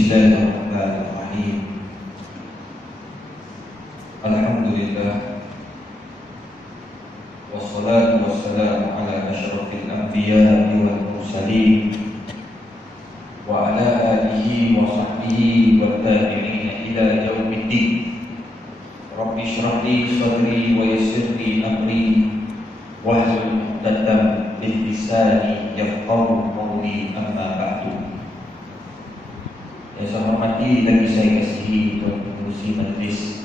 Bismillahirrahmanirrahim. Alhamdulillah, wassalatu wassalamu ala asyrafil anbiya'i wal mursalin wa ala alihi wa sahbihi wa tabi'ina ila yaumiddin. Rabbi shrah li sadri wa yassir li amri wahlul 'uqdatam min lisani yafqahu qawli, amma ba'du. Yang saya hormati dan saya kasihi Tuan Pengerusi Majlis,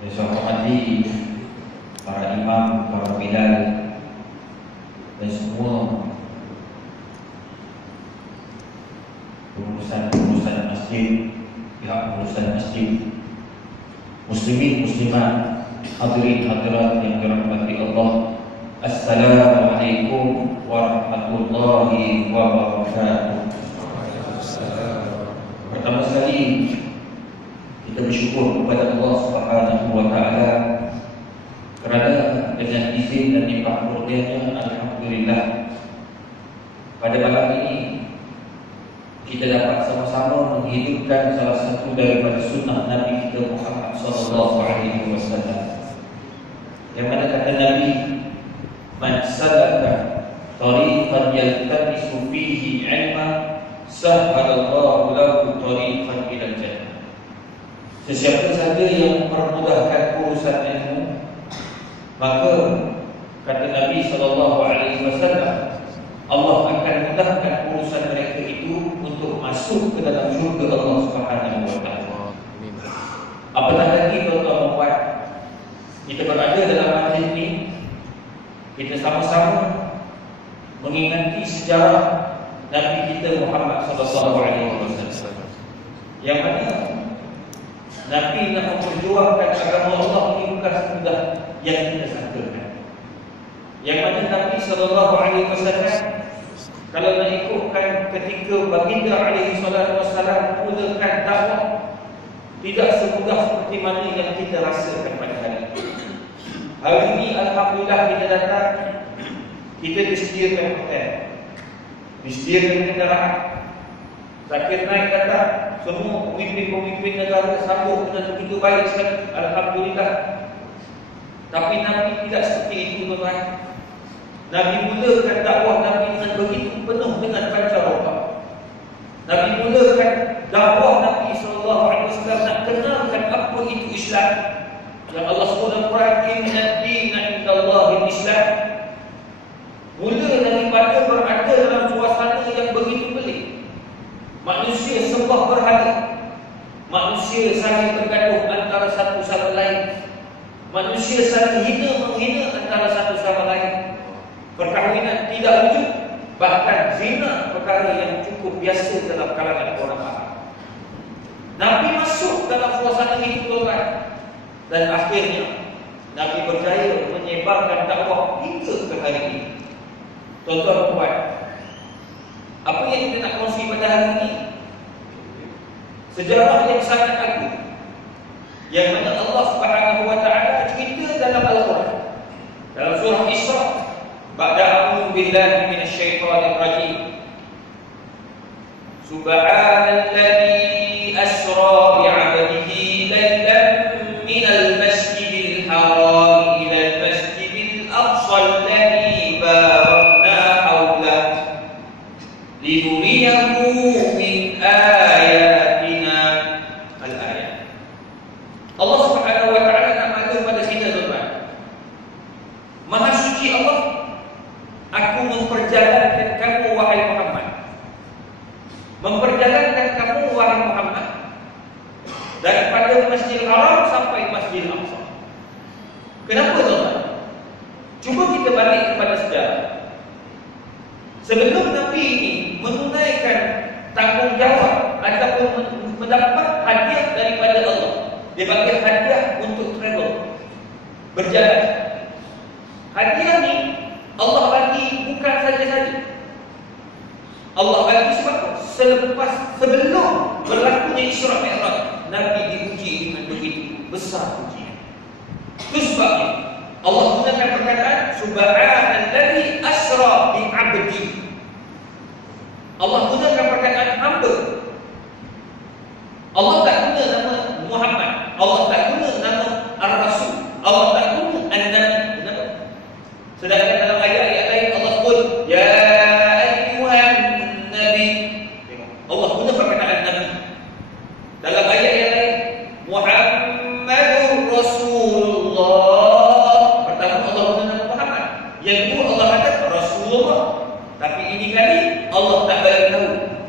yang saya hormati para imam, para bilal, dan semua pengurusan masjid, pihak pengurusan masjid, muslimin, muslimat, hadirin hadirat yang dirahmati Allah. Assalamualaikum warahmatullahi wabarakatuh. Pertama sekali kita bersyukur kepada Allah Subhanahu wa taala kerana dengan izin dan nikmat kurnianya, alhamdulillah, pada malam ini kita dapat sama-sama menghidupkan salah satu daripada sunnah Nabi kita Muhammad sallallahu alaihi wasallam, yang mana kata Nabi, man salaka tariqan yaltamisu fihi 'ilma sahhalallahu lahu tariqan ila jannah. Sesiapa saja yang mempermudahkan urusan ilmu, maka kata Nabi sallallahu alaihi wasallam, Allah akan mudahkan urusan mereka itu untuk masuk ke dalam syurga Allah Subhanahu wa taala. Apatah lagi tuan-tuan puan, kita berada dalam majlis ini, kita sama-sama mengingati sejarah Nabi kita Muhammad sallallahu alaihi wasallam, yang mana Nabi nak memperjuangkan agama Allah ini bukan semudah yang kita sangkakan. Yang mana Nabi sallallahu alaihi wasallam, kalau nak ikutkan ketika baginda alaihi salatu wasallam mulakan dakwah, tidak semudah seperti mana yang kita rasakan pada hari ini. Hari ini alhamdulillah kita datang, kita disediakan hotel, disediakan kenderaan, sakit naik datang, semua pemimpin-pemimpin negara sambut dengan begitu baik sekali, alhamdulillah. Tapi Nabi tidak seperti itu, tuan-tuan. Nabi mulakan dakwah Nabi dengan begitu penuh dengan pancaroba. Nabi mulakan dakwah Nabi sallallahu alaihi wasallam nak kenalkan apa itu Islam. Yang Allah sebut dalam Quran, inna ad-dina indallahi Islam. Mula daripada berada dalam suasana yang begitu pelik. Manusia sembah berhala, manusia saling bergaduh antara satu sama lain, manusia saling hina menghina antara satu sama lain, perkahwinan tidak wujud, bahkan zina perkara yang cukup biasa dalam kalangan orang Arab. Nabi masuk dalam suasana itu, tuan-tuan, dan akhirnya Nabi berjaya menyebarkan dakwah hingga ke hari ini. Tuan-tuan puan, apa yang kita nak kongsi pada hari ini? Sejarah yang sangat agung, yang mana Allah Subhanahu wa taala cerita dalam Al-Quran, dalam surah Isra, ba'da a'udzu billahi minasyaitonir rajim. Subhanalladzi asra bi'abdihi lailan minal masjidil haram ilal masjidil aqsa alladzi barakna hawlahu linuriyahu min ayatina al-ayat. Allah Subhanahu wa taala nak maklum pada kita, tuan-tuan, Maha suci Allah, aku memperjalankan kamu wahai Muhammad, memperjalankan kamu wahai Muhammad daripada Masjidil Haram sampai Masjidil Aqsa. Kenapa, tuan-tuan? Cuba kita balik kepada sejarah. Sebelum Nabi ini menunaikan tanggungjawab ataupun mendapat hadiah daripada Allah, dia bagi hadiah untuk travel, berjalan. Hadiah ni Allah bagi bukan saja-saja. Allah bagi sebab sebelum berlakunya Isra Mi'raj, Nabi diuji dengan begitu besar ujian. Itu sebabnya Allah gunakan perkataan subhanalladzi asra bi 'abdi. Allah gunakan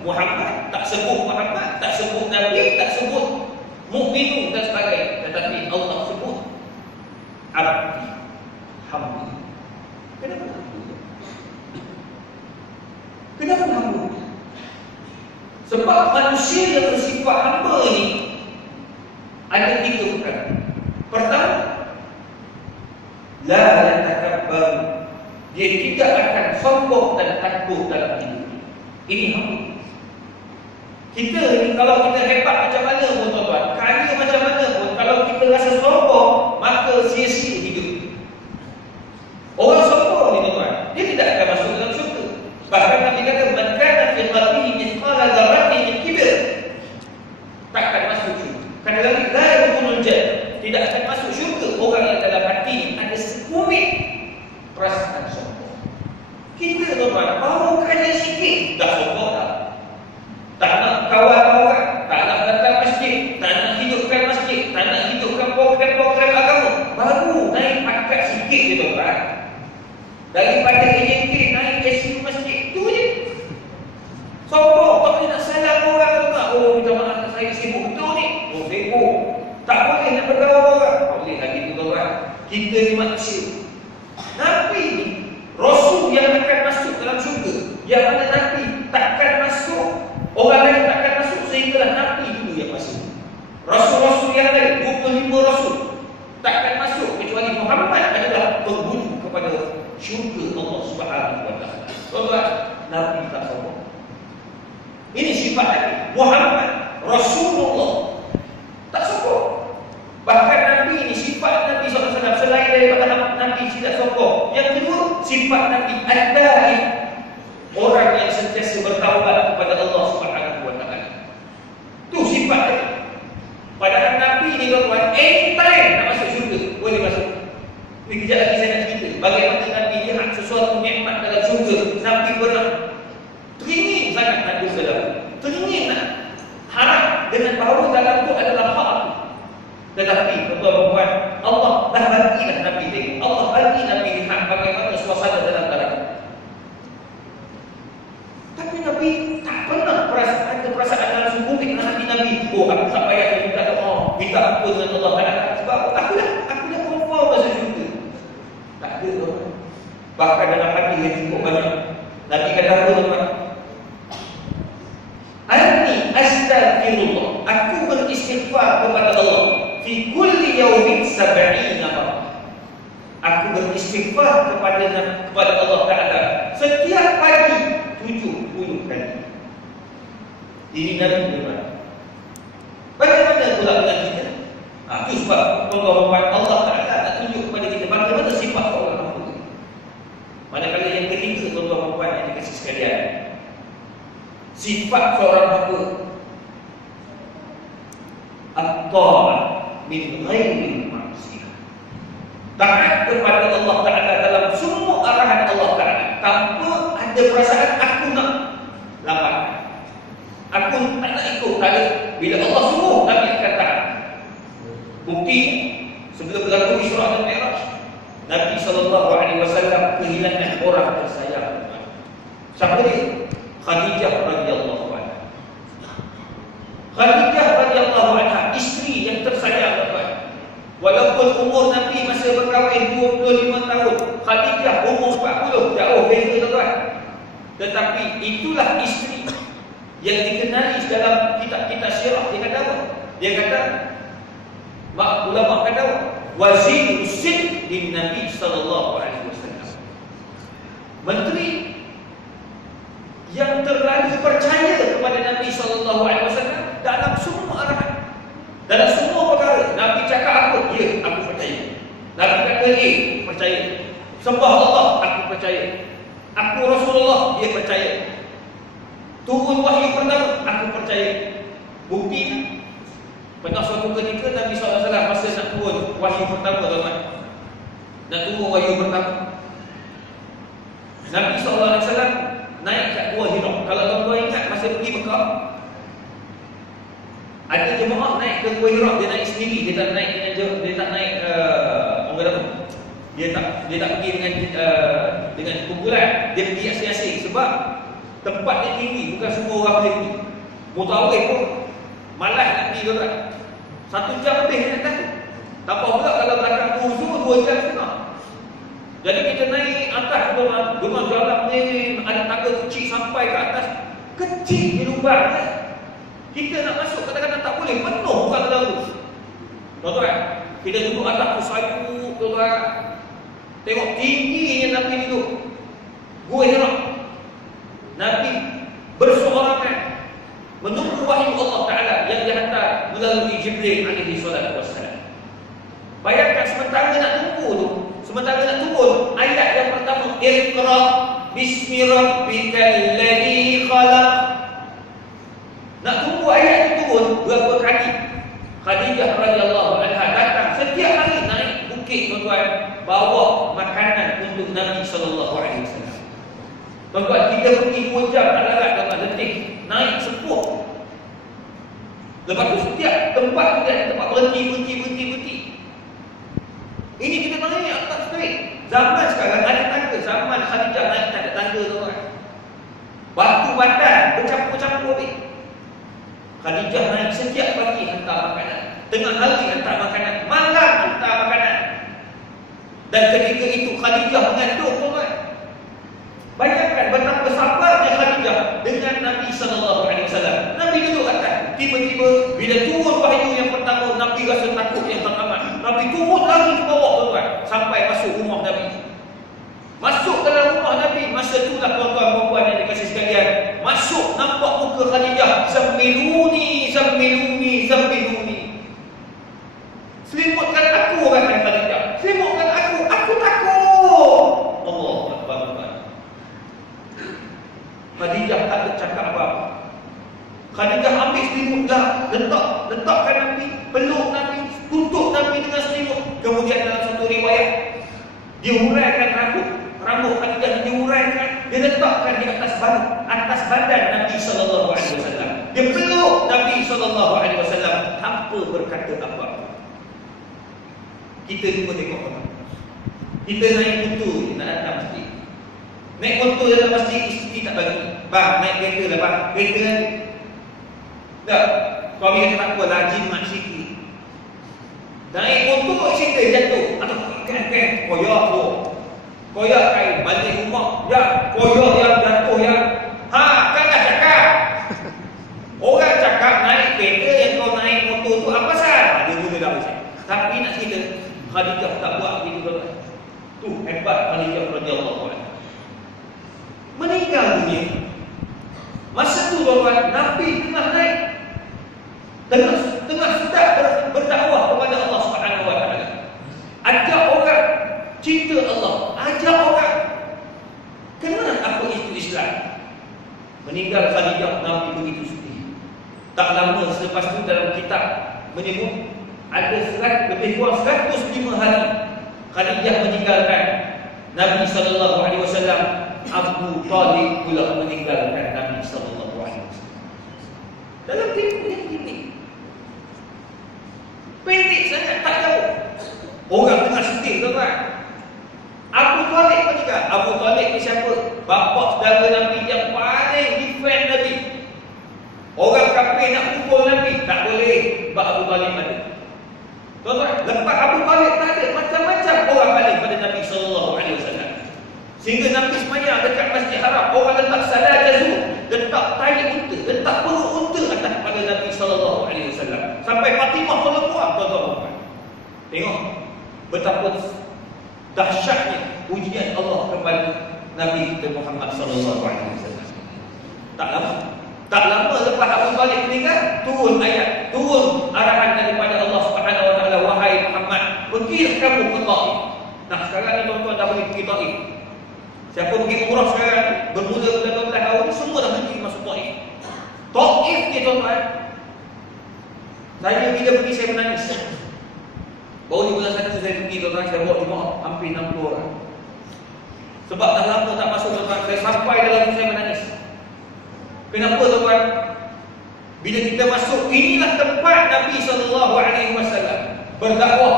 Muhammad, tak sebut Muhammad, tak sebut Nabi, tak sebut mukmin dan sebagainya, tetapi Allah sebut abdi, hamba. Kenapa hamba? Kenapa hamba? Sebab manusia yang bersifat hamba ini ada 3 perkara. Pertama, la yatakabbar, dia tidak akan sombong dan takut dalam hidup. Ini hamba. Kita ni kalau kita hebat macam mana pun tuan-tuan, kaya macam mana pun, kalau kita rasa sombong, maka sia-sia hidup. Orang sombong ni tuan-tuan, dia tidak akan masuk dalam syurga. Bahkan Nabi kata, man kana fi qalbihi mithqala dzarratin min kibr, takkan masuk syurga. Kata lagi, la yadkhulul jannah, tidak akan masuk syurga orang yang dalam hati ada sekumit perasaan sombong. Kita tuan-tuan, baru kaya sikit dah sombong dah. Tak nak kawan-kawan, tak nak datang masjid, tak nak hidupkan masjid, tak nak hidupkan program-program agama, baru naik pangkat sikit je tuan-tuan. Daripada AJK naik SU masjid, tu je. Sombong, tak boleh nak salam orang tuan-tuan. Oh, minta maaf saya sibuk, betul ni. Oh, sibuk. Tak boleh nak bergaul orang. Tak boleh lagi tu tuan-tuan. Kita ni manusia. Nabi ni, Rasul yang akan masuk dalam syurga, yang mana Nabi takkan masuk, orang lain takkan masuk, sehinggalah Nabi dulu yang masuk. Rasul-Rasul yang lain, 25 Rasul takkan masuk, kecuali Muhammad adalah penghulu kepada syurga Allah Subhanahu wa ta'ala. Tuan-tuan, Nabi tak sombong. Ini sifat Nabi. Muhammad, Rasulullah, tak sombong. Bahkan Nabi ini, sifat Nabi SAW, selain daripada Nabi tidak sombong. Yang kedua, sifat Nabi ad-da'i, orang yang sentiasa bertaubat kepada Allah Subhanahu wa ta'ala. Tu sifat Nabi. Padahal Nabi ni tuan-tuan, anytime nak masuk syurga, boleh masuk. Ini kejap lagi saya nak cerita bagaimana Nabi lihat sesuatu nikmat dalam syurga. Nabi pernah teringin sangat nak duduk dalam, teringin nak harap dengan bahawa dalam tu adalah hak aku. Tetapi tuan-tuan, Allah dah bagilah Nabi tengok, Allah bagi Nabi lihat bagaimana suasana dalam neraka. Tapi Nabi tak pernah ada perasaan dalam sungguh dengan hati Nabi. Oh, aku tak payah minta doa, minta ampun dengan Allah Taala. Sebab aku dah confirm masuk syurga. Tak ada tuan. Bahkan dalam hati yang cukup banyak, Nabi kata apa tuan? Anni astaghfirullah, aku beristighfar kepada Allah fi kulli yaumin 70 marrah. Aku beristighfar kepada Allah Taala setiap pagi 70 kali. Ini Nabi berkata. Bagaimana pula dengan kita? Itu sebab tuan-tuan Allah Taala tak tunjuk kepada kita bagaimana sifat orang hamba. Manakala yang ketiga tuan-tuan yang dikasih sekalian, sifat seorang hamba at-ta'ah min ghairi ma'siyah. Taat kepada Allah Taala dalam semua arahan Allah Taala, tanpa ada perasaan aku nak lambat, aku tak nak ikut. Tak ada. Bila Allah suruh, Nabi akan taat. Bukti sebelum berlaku Isra dan Mi'raj, Nabi SAW kehilangan orang tersayang. Siapa dia? Khadijah radhiyallahu anha. Khadijah radhiyallahu anha, isteri yang tersayang tuan. Walaupun umur Nabi masa berkahwin 25 tahun, Khadijah umur 40, jauh beza tuan. Tetapi itulah isteri yang dikenali dalam kitab-kitab sirah. Dia kata apa? Dia kata, ulama kata, wazir usid din Nabi sallallahu alaihi wasallam. Menteri yang terlalu percaya kepada Nabi sallallahu alaihi wasallam dalam semua arahan, dalam semua perkara. Nabi cakap apa? Ya, aku percaya. Nabi kata A, percaya. Sembah Allah, aku percaya. Aku Rasulullah, dia percaya. Turun wahyu pertama, aku percaya. Bukti pernah suatu ketika Nabi SAW masa nak turun wahyu pertama tuan-tuan, nak turun wahyu pertama, Nabi SAW naik kat Gua Hira. Kalau tuan-tuan ingat masa pergi Mekah, ada jemaah naik ke Gua Hira, dia naik sendiri, dia tak naik orang apa? Dia tak pergi dengan kumpulan, dia pergi asing-asing. Sebab Tempat dia tinggi, bukan semua orang boleh pergi. Mutawif pun malas nak pergi tuan-tuan. 1 jam lebih nak atas tu. Tanpa pula kalau belakang uzur 2 jam setengah. Jadi kita naik atas tuan-tuan, dengan jalan ni ada tangga kecil sampai ke atas. Kecil di lubang ni. Kita nak masuk kadang-kadang tak boleh, penuh orang dalam tu. Tuan-tuan, kita duduk atas tu sayur tuan-tuan. Tengok tingginya Nabi duduk. Gua Hira. Nabi bersorangan menunggu wahyu Allah Ta'ala yang dihantar melalui Jibril alaihi salatu wassalam. Bayangkan sementara nak tunggu tu, sementara nak turun ayat yang pertama, Iqra bismi rabbikal ladzi khalaq. Nak tunggu ayat itu turun berapa kali Khadijah radhiyallahu anha datang setiap hari naik bukit tuan-tuan, bawa makanan untuk Nabi sallallahu alaihi wasallam. Tuan-tuan, kita pergi 2 jam tak larat tuan-tuan, letih, naik seput. Lepas tu setiap tempat tu ada tempat berhenti. Ini kita naik tak straight. Zaman sekarang ada tangga, zaman Khadijah naik tak ada tangga tuan-tuan. Batu badan bercampur-campur ni. Khadijah naik setiap pagi hantar makanan, tengah hari hantar makanan, malam hantar makanan. Dan ketika itu Khadijah mengandung tuan-tuan. Bayangkan betapa sabarnya Khadijah dengan Nabi sallallahu alaihi wasallam. Nabi duduk atas, tiba-tiba bila turun wahyu yang pertama, Nabi rasa takut yang teramat. Nabi turun lagi ke bawah tuan-tuan sampai masuk rumah Nabi. Masuk dalam rumah Nabi, masa itulah tuan-tuan perempuan yang dikasih sekalian, masuk nampak muka Khadijah, zammiluni. Selimutkan aku, kata Khadijah. Selimutkan aku takut. Allahu Akbar. Khadijah tak ada cakap apa-apa. Khadijah ambil selimut dah, letakkan Nabi, peluk Nabi, tutup Nabi dengan selimut. Kemudian dalam satu riwayat, dia huraikan rambut Khadijah, diuraikan, dia letakkan di atas badan Nabi sallallahu alaihi wasallam. Dia peluk Nabi sallallahu alaihi wasallam tanpa berkata apa-apa. Kita cuba tengok apa. Kita naik motor nak datang masjid. Naik motor dalam masjid, isteri tak bagi. Bang, naik kereta lah bang. Kereta kan? Tak. Suami kata tak apa, lajim mak sikit. Naik motor, cerita jatuh. Atau kan, koyak tu. Koyak kain, balik rumah. Ya, koyak yang jatuh yang. Kan dah cakap. Orang cakap naik kereta yang kau naik motor tu apa pasal? Dia mula dah macam. Tapi nak cerita, Khadijah tak buat begitu tuan-tuan. Tu hebat Khadijah radhiyallahu anha. Meninggal dunia. Masa tu tuan-tuan, Nabi tengah naik, tengah sedap berdakwah kepada Allah Subhanahu wa taala. Ajak orang cinta Allah, ajak orang kenal apa itu Islam. Meninggal Khadijah, Nabi begitu sedih. Tak lama selepas itu dalam kitab menyebut ada lebih kurang 105 hari Khadijah meninggalkan Nabi sallallahu alaihi wasallam. Abu Talib pula meninggalkan Nabi sallallahu alaihi wasallam. Dalam tempoh yang pendek sangat, tak jauh. Orang tengah sedih tuan-tuan. Abu Talib meninggal. Abu Talib ni siapa? Bapa saudara Nabi yang paling defend Nabi. Orang kafir nak pukul Nabi, tak boleh. Sebab Abu Talib ada. Tuan-tuan, lepas Abu Talib tak ada, macam-macam orang balik pada Nabi sallallahu alaihi wasallam. Sehingga Nabi semayang dekat Masjid Haram, orang letak salah jazur, letak tai unta, letak perut unta atas pada Nabi sallallahu alaihi wasallam. Sampai Fatimah terlepuan tuan-tuan. Tengok betapa dahsyatnya ujian Allah kepada Nabi kita Muhammad sallallahu alaihi wasallam. Tak lama lepas Abu Talib meninggal, turun arahan daripada Allah Subhanahu wa taala, wahai Muhammad, pergilah kamu ke Taif. Nah, sekarang ni tuan-tuan dah boleh pergi Taif. Siapa pergi umrah sekarang ni, bermula bulan 12 tahun ni, semua dah pergi masuk Taif. Taif ni tuan-tuan, saya bila pergi saya menangis. Baru di bulan 1 saya pergi tuan-tuan, saya bawa jemaah hampir 60 orang. Sebab dah lama tak masuk tuan-tuan, saya sampai dalam tu saya menangis. Kenapa tuan-tuan? Bila kita masuk, inilah tempat Nabi sallallahu alaihi wasallam berdakwah.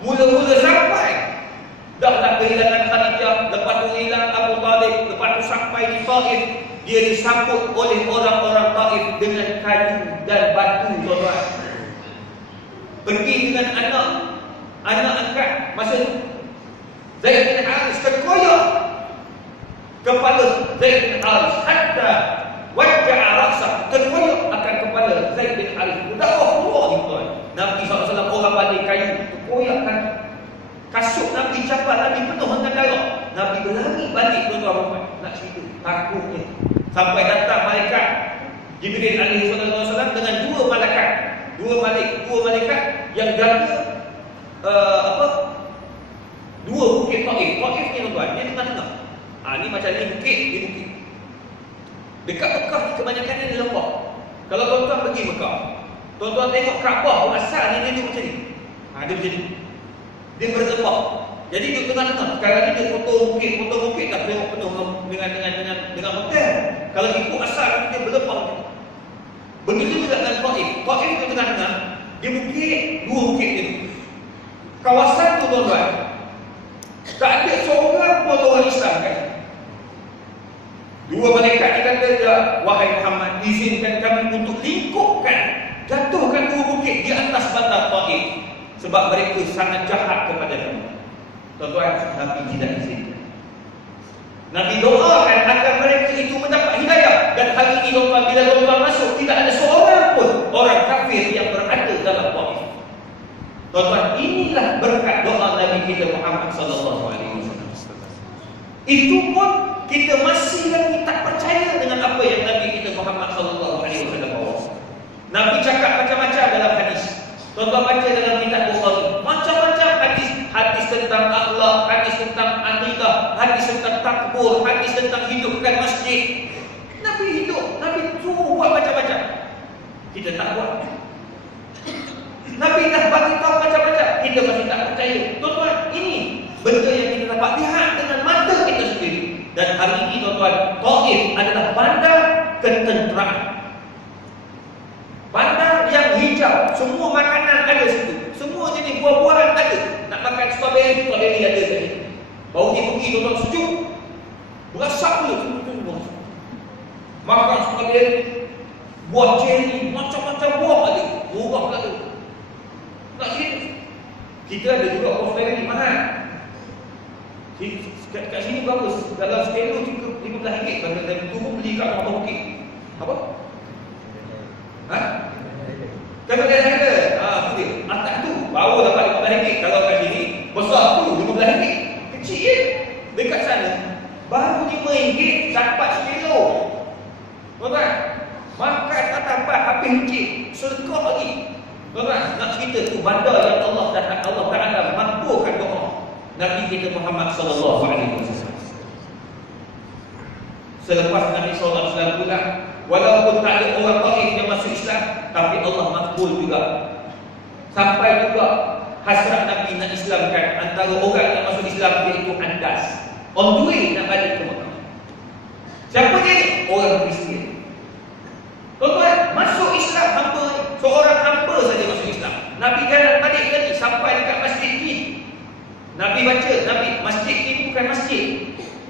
Mula-mula sampai dah kehilangan Khadijah, lepas tu hilang Abu Talib, lepas tu sampai di Taif. dia disambut oleh orang-orang Taif dengan kayu dan batu, tuan-tuan. Pergi dengan anak angkat masa itu, Zaid bin Haris, terkoyak kepala Zaid bin Haris hatta wajja'a ra'sah, terkoyak akan kepala Zaid bin Haris. Darah keluar ni, tuan. Nabi SAW orang balik kayu, terkoyakkan kasut Nabi, capat Nabi penuh dengan darah. Nabi berlari balik, tuan-tuan. Nak cerita takutnya sampai datang malaikat Jibril alaihi wasallam dengan dua malaikat yang jaga dua bukit Taif. Taif ni, tuan-tuan, dia tengah-tengah. Ni macam ni bukit, ni bukit. Dekat Mekah kebanyakan ni lembah. Kalau tuan-tuan pergi Mekah, tuan-tuan tengok Kaabah asal ni dia duduk macam ni. Dia macam ni. Dia berlembah. Jadi duduk tengah-tengah. Sekarang ni dia foto bukit dah tengok penuh dengan hotel. Kalau ikut asal dia berlembah macam ni. Begitu juga dengan Taif. Taif itu tengah-tengah. Dia bukit, dua bukit ni. Kawasan tu, tuan-tuan, tak ada seorang pun orang Islam kan. Dua malaikat ni kata, wahai Muhammad, izinkan kami untuk lingkupkan, jatuhkan dua bukit di atas bandar Taif, sebab mereka sangat jahat kepada kami. Tuan-tuan, Nabi tidak izinkan. Nabi doakan agar mereka itu mendapat hidayah. Dan hari ini, tuan-tuan, bila tuan-tuan masuk, tidak ada seorang pun orang kafir yang berada dalam Taif. Tuan-tuan, inilah berkat doa Nabi kita Muhammad sallallahu alaihi wasallam. Itu pun kita masih lagi tak percaya dengan apa yang Nabi kita Muhammad sallallahu alaihi wasallam bawa. Nabi cakap macam-macam dalam hadis. Tuan-tuan baca dalam kitab Bukhari, macam-macam hadis. Hadis tentang akhlak, hadis tentang akidah, hadis tentang takbur, hadis tentang hidupkan masjid. Nabi hidup, Nabi suruh buat macam-macam. Kita tak buat. Nabi dah bagi tahu macam-macam, kita masih tak percaya. Tuan-tuan, ini benda yang kita dapat lihat dengan mata kita sendiri. Dan hari ini, tuan-tuan, Taif adalah bandar ketenteraan. Bandar yang hijau, semua makanan ada situ. Semua jenis buah-buahan ada. Nak makan strawberry ada tadi. Baru dia pergi, tuan-tuan, sejuk. Berasak pula. Makan strawberry, buah cherry, macam-macam buah ada. Murah pula tu. Tak cerita. Kita ada juga strawberry mahal. Kat sini berapa? Dalam sekilo RM15. Kalau dari tu pun beli kat Mata Bukit. Apa? Kalau dia ada, tu dia. Atas tu baru dapat RM15. Kalau kat sini besar tu RM15. Kecil je. Dekat sana baru RM5 dapat sekilo. Tuan-tuan, makan tak dapat habis kecil. Sedekah lagi. Tuan-tuan, nak cerita tu bandar yang Allah Ta'ala makbulkan doa Nabi kita Muhammad sallallahu alaihi wasallam. Selepas Nabi sallallahu alaihi wasallam pulang, walaupun tak ada orang Taif yang masuk Islam, tapi Allah makbul juga. Sampai juga hasrat Nabi nak Islamkan antara orang yang masuk Islam, iaitu Andas. On the way nak balik ke Mekah. Siapa dia ni? Orang Kristian. Tuan-tuan, masuk Islam hamba ni. Seorang hamba saja masuk Islam. Nabi jalan balik lagi sampai dekat Masjid Qim. Nabi baca, Masjid Qim bukan masjid.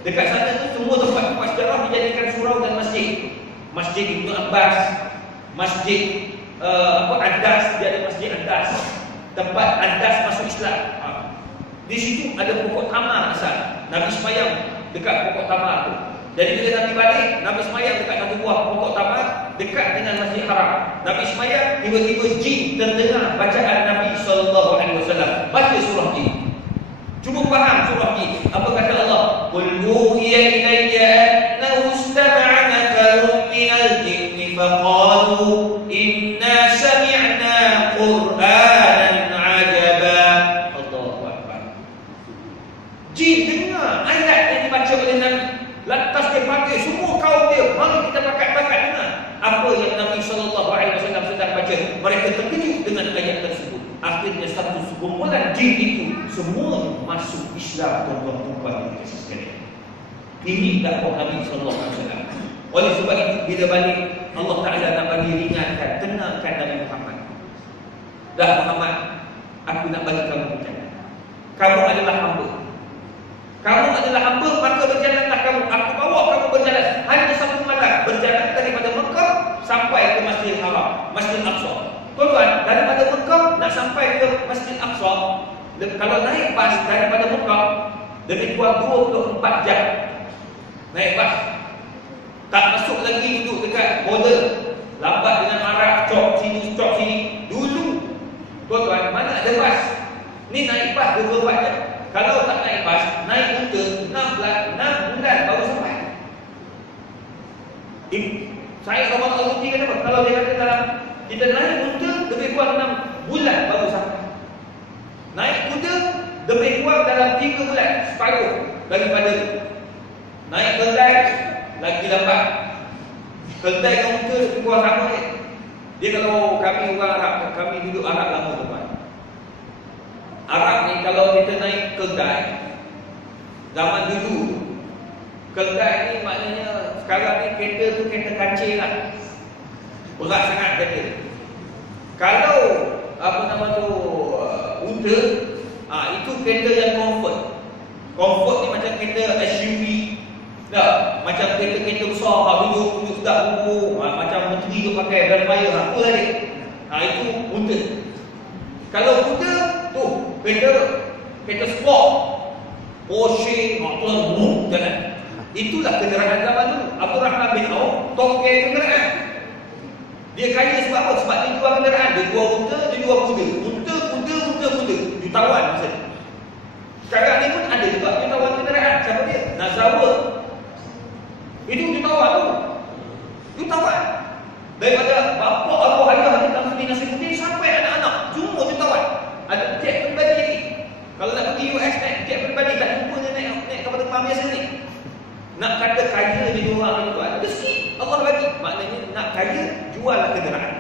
Dekat sana tu semua tempat-tempat sejarah dijadikan surau dan masjid. Masjid Ibnu Abbas, Masjid Andas, dia ada Masjid Andas. Tempat Andas masuk Islam. Di situ ada pokok tamar asal. Nabi semayang dekat pokok tamar tu. Jadi bila Nabi balik, Nabi semayang dekat satu buah pokok tamar dekat dengan Masjid Haram. Nabi semayang, tiba-tiba jin terdengar bacaan Nabi SAW. Baca surah jin. Cuba faham surah jin. Apa kata Allah? Qul uhiya ilayya annahu istama'a nafarun minal jinni faqalu inna sami'na Qur'anan 'ajaba. Allahu Akbar. Jin dengar ayat yang dibaca oleh Nabi. Lantas dia panggil semua kaum dia, mari kita bakat-bakat dengar apa yang Nabi SAW sedang baca. Mereka terkejut dengan ayat tersebut. Akhirnya satu sekumpulan jin itu semua masuk Islam, tuan-tuan yang dikasih sekalian. Ini dakwah Nabi SAW. Oleh sebab itu, bila balik, Allah Ta'ala nak bagi ringankan, tenangkan Nabi Muhammad. Dah Muhammad, aku nak bagi kamu percaya. Kamu adalah hamba. Kamu adalah hamba, maka berjalanlah kamu. Aku bawa kamu berjalan. Hanya satu malam Aqsa, kalau naik bas daripada Mekah lebih kurang 24 jam naik bas. Tak masuk lagi duduk dekat border, lambat dengan Arab, cop sini, cop sini. Dulu tuan-tuan, mana ada bas? Ni naik bas 24 jam. Kalau tak naik bas, naik unta 6 bulan baru sampai. Saya orang Al-Quti kata apa? Kalau dia kata dalam kita naik unta lebih kurang 6 bulan baru sampai. Naik kuda lebih kurang dalam 3 bulan, separuh daripada naik kedai lagi lambat. Kedai dengan unta lebih kurang sama je. Dia kalau kami orang Arab, kami duduk Arab lama tuan. Arab ni kalau kita naik kedai zaman dulu, kedai ni maknanya sekarang ni kereta tu kereta kancil lah, berat sangat kereta. Kalau apa nama tu unta, itu kereta yang comfort. Comfort ni macam kereta SUV, tak macam kereta-kereta besar, duduk sedap buku, macam menteri tu pakai Velfire, apa lah dia. Itu unta. Kalau kuda tu kereta sport, Porsche, tu jalan. Itulah kenderaan zaman dulu. Abdul Rahman bin Auf tongkai kenderaan. Dia kaya sebab apa? Sebab dia jual kenderaan. Dia jual unta, dia jual kuda. Unta. Jutawan masa ni. Sekarang ni pun ada juga jutawan kenderaan. Siapa dia? Nazawa. Itu jutawan tu. Jutawan. Daripada bapa Abu Hurairah di Tamrin Nasiruddin sampai anak-anak, semua jutawan. Ada jet pribadi lagi. Kalau nak pergi US naik jet pribadi, tak jumpa dia naik kapal terbang biasa ni. Nak kata kaya dia orang ni tuan, rezeki Allah bagi. Maknanya nak kaya, jual kenderaan.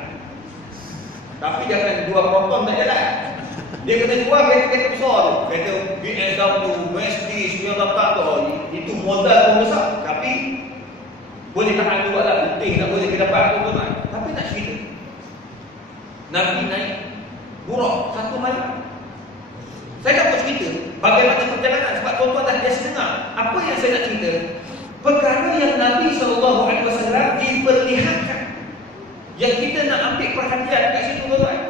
Tapi jangan jual proton tak jalan. Dia kena jual kereta-kereta besar tu, kereta BMW, Mercedes, 98 tu. Itu modal pun besar. Tapi boleh tahan juga lah, penting tak boleh kita dapat tu tuan. Tapi nak cerita, Nabi naik buruk satu malam. Saya tak mau cerita bagaimana perjalanan, sebab tuan-tuan dah biasa dengar. Apa yang saya nak cerita, perkara yang Nabi SAW diperlihatkan, yang kita nak ambil perhatian kat situ tuan-tuan,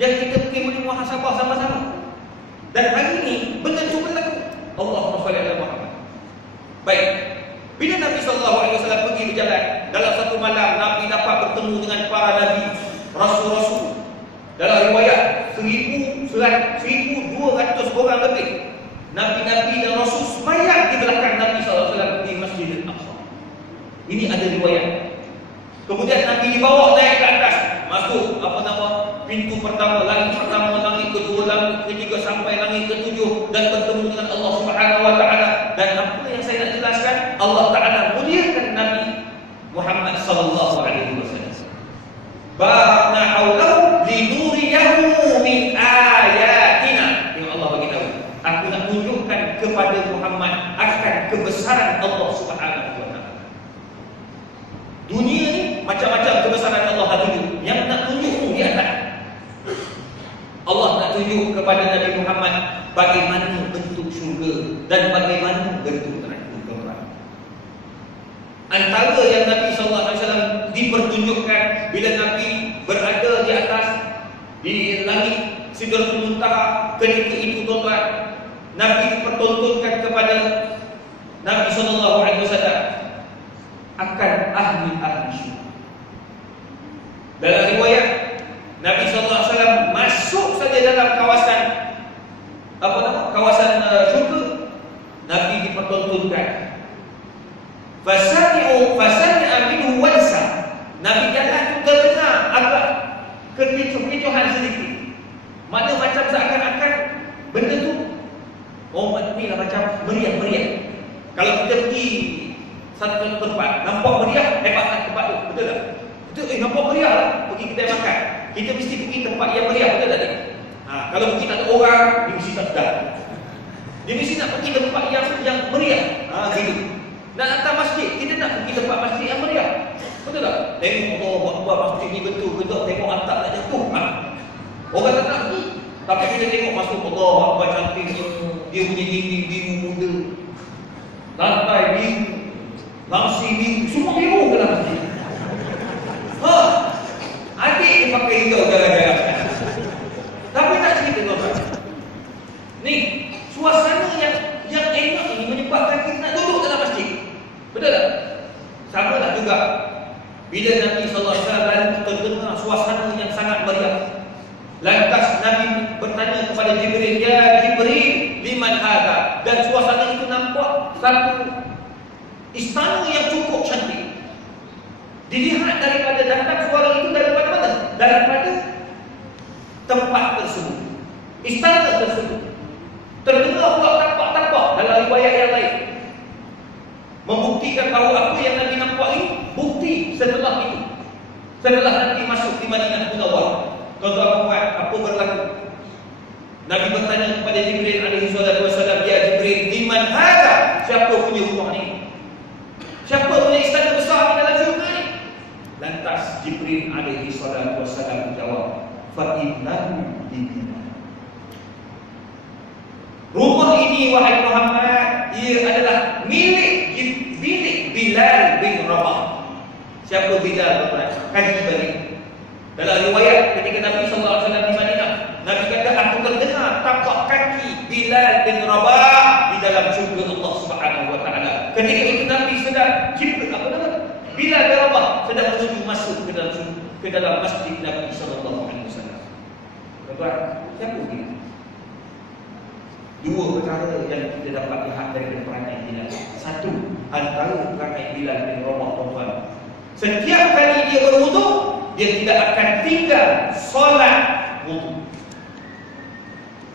yang kita pergi muhasabah sama-sama. Dan hari ini benda tu berlaku. Allahumma salli ala Muhammad. Baik, bila Nabi SAW pergi berjalan, dalam satu malam Nabi dapat bertemu dengan para Nabi, Rasul-Rasul. Dalam riwayat 1,200 orang lebih Nabi-Nabi dan Rasul sembahyang di belakang Nabi SAW di Masjidil Aqsa. Ini ada riwayat. Kemudian Nabi dibawa naik ke atas, masuk pintu pertama, langit pertama, langit kedua, langit ketiga sampai langit ketujuh, dan bertemu dengan Allah Subhanahu Wa Taala. Dan apa yang saya nak jelaskan, Allah Taala muliakan Nabi Muhammad sallallahu alaihi wasallam. Barakna haulahu linuriyahu min ayatina. Yang Allah bagi tahu, aku nak tunjukkan kepada Muhammad akan kebesaran Allah Subhanahu Wa Taala. Dunia ni macam-macam kebesaran Allah nak tunjuk. Yang nak tunjuk di atas, Allah nak tunjuk kepada Nabi Muhammad bagaimana bentuk syurga dan bagaimana bentuk neraka. Antara yang Nabi SAW dipertunjukkan bila Nabi berada di atas di langit Sidratul Muntaha, ketika itu tuan-tuan, Nabi dipertontonkan kepada Nabi SAW akan ahli-ahli syurga. Dalam riwayat, Nabi SAW masuk saja dalam kawasan kawasan syurga, Nabi dipertontonkan. Fasami'a minhu wansa. Nabi jalan tu terdengar agak kekicuhan sedikit. Mana macam seakan-akan benda tu ni lah macam meriah-meriah. Kalau kita pergi satu tempat nampak meriah, hebat tempat tu, betul tak? Betul, nampak meriah lah. Pergi kedai makan, kita mesti pergi tempat yang meriah, betul tak ni? Kalau pergi tak ada orang, dia mesti tak sedap. Dia mesti nak pergi tempat yang meriah. Gitu. Nak datang masjid, kita nak pergi tempat masjid yang meriah, betul tak? Tengok Allah, masjid ni betul ke tak? Tengok atap nak jatuh. Orang tak nak pergi. Tapi bila tengok masuk Allah, apa cantiknya, dia punya dinding biru muda, lantai biru, lamsi biru, semua biru ke dalam masjid. Adik dia pakai hijau jalan-jalan. Tapi tak cerita tuan-tuan, Bila Nabi SAW terdengar suasana yang sangat meriah, lantas Nabi bertanya kepada Jibril, "Ya Jibril, liman hadha?" Dan suasana itu nampak satu istana yang cukup cantik. Dilihat daripada datang suara itu daripada mana? Daripada tempat tersebut, istana tersebut. Terdengar pula tapak-tapak dalam riwayat yang lain, membuktikan bahawa apa yang Nabi nampak ini bukti setelah itu, setelah Nabi masuk di Madinah Munawwarah. Tuan-tuan buat apa berlaku? Nabi bertanya kepada Jibril alaihi salatu wasallam, "Ya Jibril, liman hadha?" Siapa punya rumah ni? Siapa punya istana besar di dalam syurga ni? Lantas Jibril alaihi salatu wasallam menjawab, "Fa innahu liman." Rumah ini, wahai Muhammad, ia adalah milik Bilal bin Rabah. Siapa Bilal? Kaji balik. Dalam riwayat ketika Nabi SAW di Madinah, Nabi kata, "Aku terdengar tapak kaki Bilal bin Rabah di dalam syurga Allah Subhanahu Wa Taala." Ketika itu Nabi sedang Bilal bin Rabah sedang menuju masuk ke dalam masjid Nabi SAW. Tuan-tuan, siapa Bilal? Dua perkara yang kita dapat lihat dari perangai Bilal. Satu, antara perangai Bilal bin Rabah, tuan-tuan, setiap kali dia berwuduk, dia tidak akan tinggal solat wuduk.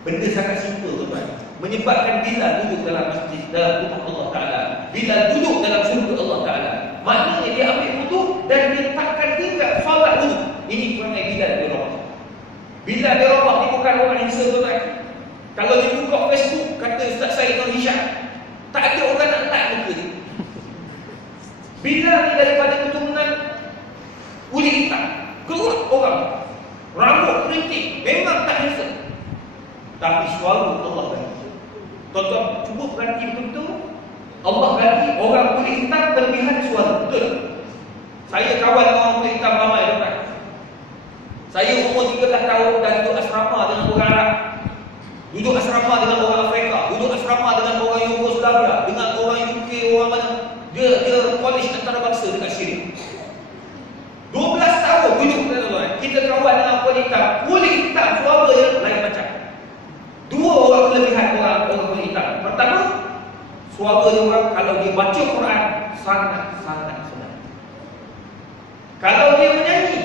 Benda sangat simple, tuan-tuan, menyebabkan Bilal duduk dalam masjid, dalam rumah Allah Ta'ala. Bilal duduk dalam syurga Allah Ta'ala. Maknanya dia ambil wuduk dan dia takkan tinggal solat wuduk. Ini perangai Bilal bin Rabah. Bilal bin Rabah ni bukan orang yang tuan-tuan. Kalau dia buka Facebook, kata Ustaz Syed Nur Hisham, tak ada orang nak like muka dia. Bilal ni daripada keturunan kulit hitam, keluar orang, rambut keriting, memang tak handsome, tapi suara Allah bagi. Tuan-tuan, cuba perhati betul-betul, Allah bagi orang kulit hitam kelebihan suara, betul? Saya kawan orang kulit hitam ramai, tuan-tuan. Saya umur 13 tahun dan duduk asrama dengan orang Arab, duduk asrama dengan orang Afrika, duduk asrama dengan orang Yugoslavia, dengan orang UK, orang mana. Dia polish antara bangsa dekat sini. 12 tahun duduk, tuan-tuan. Kita kawan dengan kulit hitam, suara dia lain macam. Dua orang kelebihan orang kulit hitam. Pertama, suara dia orang kalau dia baca Quran sangat-sangat senang. Kalau dia menyanyi,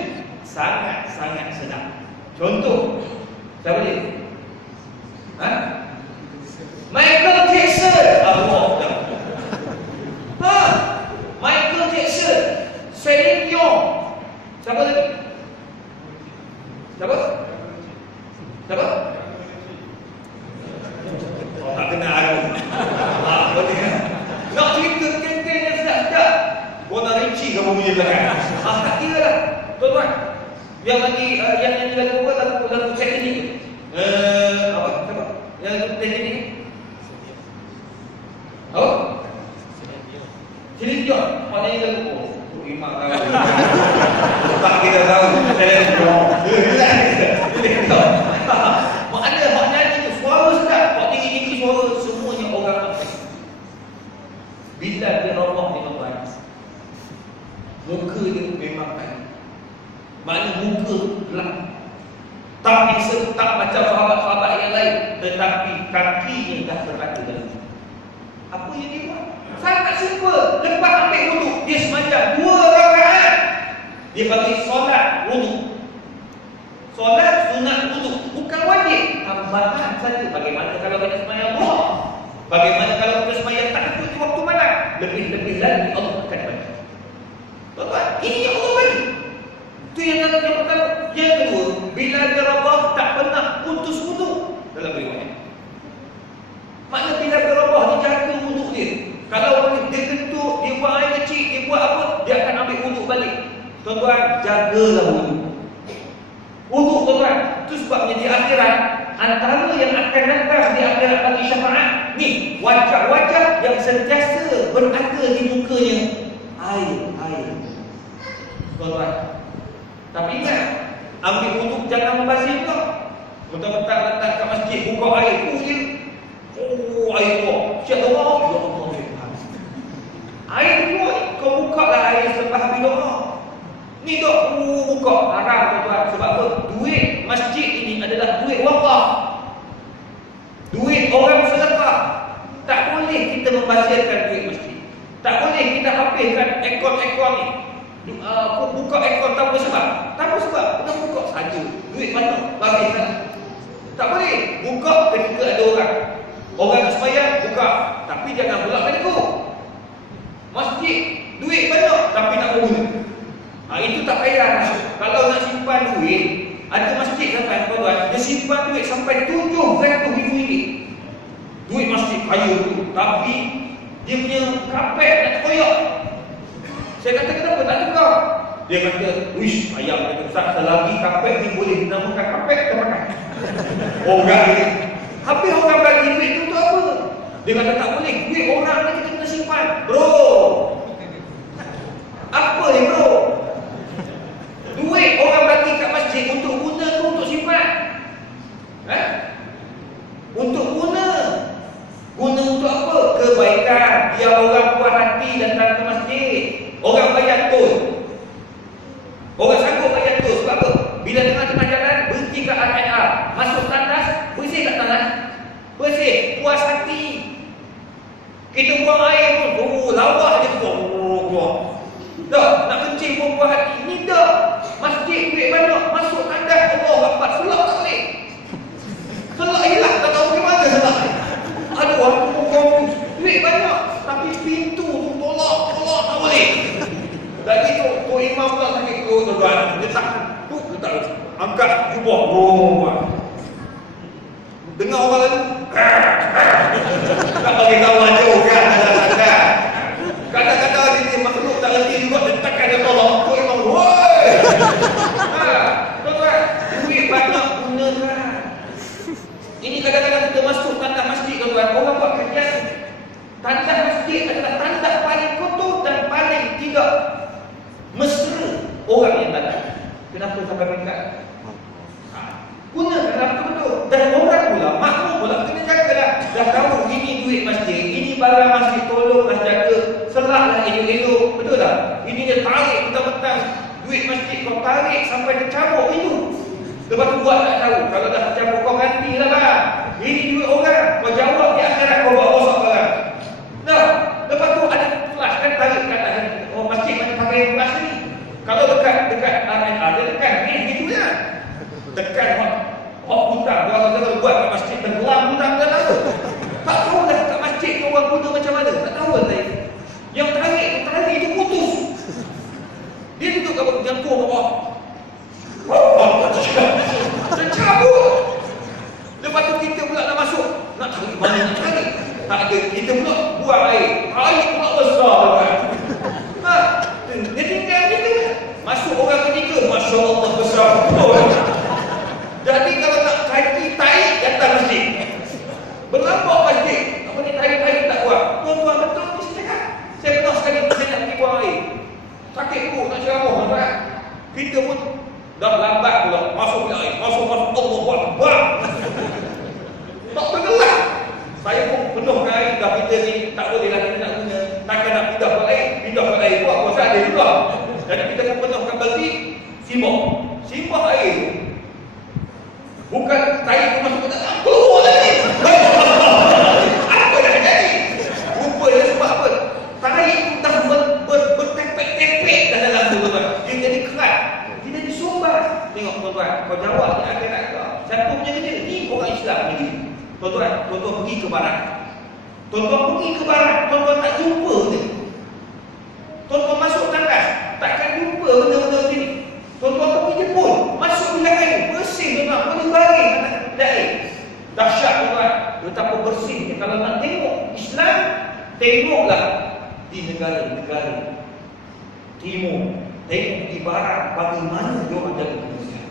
sangat-sangat senang. Contoh, siapa dia? Michael Jackson. Michael Jackson, Celine Dion. Siapa lagi? Siapa? Oh, tak kenal aku. Apa dia? Nak cerita keng-keng yang sedap-sedap, Bona Rinci kamu punya belakang. Tak kira lah, tuan-tuan. Yang lagi yang nyanyi lagu apa? Lagu teknik. Apa? Yang lagu teknik. Apa? Celine Dion. Mana yang lagu? Imak tahu. Tak kita tahu. Celine Dion. Mana nyanyi tu suara sedap, kok tinggi-tinggi suara, semuanya orang asing. Bilal bin Rabah ni, tuan-tuan, muka dia memang baik. Maknanya muka gelap, tak handsome, tak macam sahabat-sahabat yang lain, tetapi kakinya dah berada dalam. Apa yang dia buat? Sangat simple. Lepas ambil wuduk, dia sembahyang 2 rakaat. Dia bagi solat wuduk. Solat sunat wuduk, bukan wajib, tambahan saja. Bagaimana kalau kita sembahyang duha? Bagaimana kalau kita sembahyang tahajud di waktu malam? Lebih-lebih lagi Allah akan bagi. Tuan-tuan, ini yang Allah bagi. Itu yang pertama. Yang kedua, Bilal bin Rabah tak pernah putus wuduk dalam riwayat. Maknanya Bilal bin Rabah ni jaga wuduk dia. Kalau dia kentut, dia buat air kecil, dia buat apa, dia akan ambil wuduk balik. Tuan-tuan, jagalah wuduk. Wuduk, tuan-tuan, itu sebabnya di akhirat, antara yang akan datang di akhirat bagi syafaat ni, wajah-wajah yang sentiasa berada di mukanya air. Tuan-tuan, tapi ingat, ambil wuduk jangan membazir kau. Mentang-mentang datang kat masjid, buka air tu je, oh air keluar, siap doa, ya Allah, air keluar, kau buka lah air selepas habis doa. Bukok haram tuan-tuan. Sebab apa? Duit masjid ini adalah duit wakaf, duit orang sedekah. Tak boleh kita membazirkan duit masjid. Tak boleh kita habiskan ekor-ekor ni. Buka ekor tanpa sebab. Tanpa sebab. Kita buka saja. Duit mana? Habiskan. Tak boleh. Buka ketika ada orang. Orang nak sembahyang, buka. Tapi jangan pula main go. Masjid, duit banyak tapi tak berguna. Itu tak payah. Kalau nak simpan duit, ada masjid sampai tuan-tuan, dia simpan duit sampai 700,000 ringgit. Duit masjid kaya tu. Tapi dia punya kapet nak terkoyak. Saya kata kenapa tak tukar? Dia kata, wish, ayam kata, Ustaz, selagi kapet ni boleh dinamakan kapet, kita pakai. Orang ni. Habis orang bagi duit tu apa? Dia kata tak boleh, duit orang ni kita kena simpan. Bro, apa ni bro? Duit orang bagi kat masjid untuk guna tu untuk simpan. Untuk guna. Guna untuk apa? Kebaikan. Biar orang puas hati datang ke masjid. Orang bayar tol. Orang sanggup bayar tol. Sebab apa? Bila tengah-tengah jalan, berhenti kat RNR. Masuk tandas, bersih kat tandas. Bersih, puas hati. Kita buang air pun, lawa je buang. Dah, nak kencing pun puas hati. Ini dah. Masjid duit banyak. Masuk tandas, Allah Akbar. Selak tak boleh. Selak hilang, tak tahu ke mana selak. Aduh, aku pun confuse. Duit banyak. Tapi pintu tu tolak tak boleh. Jadi tu imam pula sakit perut tuan-tuan. Dia tahan. Tu tak angkat jubah. Dengar orang lalu. Tak bagi tahu aja kan. Kadang-kadang dia makhluk tak reti juga. Dia tekan dia tolak. Tu imam. Woi. Tuan-tuan. Duit banyak gunakan. Ini kadang-kadang kita masuk tandas masjid tuan-tuan. Orang buat kajian. Tandas masjid adalah tandas paling kotor dan paling tidak mesra orang yang datang. Kenapa sampai peringkat? Gunakanlah betul-betul. Dan orang pula, makmum pula kena jagalah. Dah tahu ini duit masjid, ini barang masjid, tolonglah jaga. Selaklah elok-elok. Betul tak? Ini dia tarik petang-petang duit masjid, kau tarik sampai tercabuk itu. Lepas tu buat tak tahu. Kalau dah tercabuk kau gantilah bang. Ini duit orang. Kau jawab di akhirat kau buat rosak barang. Dah. Lepas tu ada flash kan, tarik kat atas. Oh masjid mana pakai flash ni. Kalau dekat RNR dia tekan ni gitu ya. Tekan hot hutang. Kalau buat kat masjid tenggelam hutang tak tahu. Tak tahu dah kat masjid tu orang guna macam mana. Tak tahu lah. Yang tarik itu putus. Dia duduk kat jangkau ke bawah. Tercabut. Lepas tu kita pula nak masuk. Nak tarik mana nak tarik. Tak ada. Kita pula buang air. Air pula besar kan. Dia tinggal kita. Masuk orang ketiga. Masya Allah besar. Jadi kalau nak kaji tarik datang masjid. Berlampau masjid. Apa ni tarik tak buang. Tuan-tuan betul ni saya cakap. Saya pernah sekali saya nak pergi buang air. Sakit perut nak ceramah tuan. Kita pun dah lambat pula. Masuk air. Masuk Allah Akbar. Tak tenggelam. Saya pun penuhkan air. Dah kita ni tak boleh lah kita nak guna. Takkan nak pindah ke air. Pindah ke air buat kuasa ada juga. Jadi kita akan penuhkan balti. Simbah air. Bukan air tu masuk ke dalam. Keluar lagi. Apa dah jadi? Rupanya sebab apa? Tarik tu dah bertepek-tepek dah dalam tu tuan. Dia jadi kerat. Dia jadi sumbat. Tengok tuan-tuan. Kau jawab di akhirat kau. Siapa punya kerja? Ni orang Islam ni. Tuan-tuan pergi ke barat. Tuan-tuan tak jumpa ni. Tuan-tuan masuk tandas, takkan jumpa benda-benda macam ni. Tuan-tuan pergi Jepun, masuk bilik air, bersih tuan-tuan, boleh baring atas bilik air. Dahsyat tuan-tuan, betapa bersihnya. Kalau nak tengok Islam, tengoklah di negara-negara timur. Tengok di barat, bagaimana dia orang jaga kebersihan.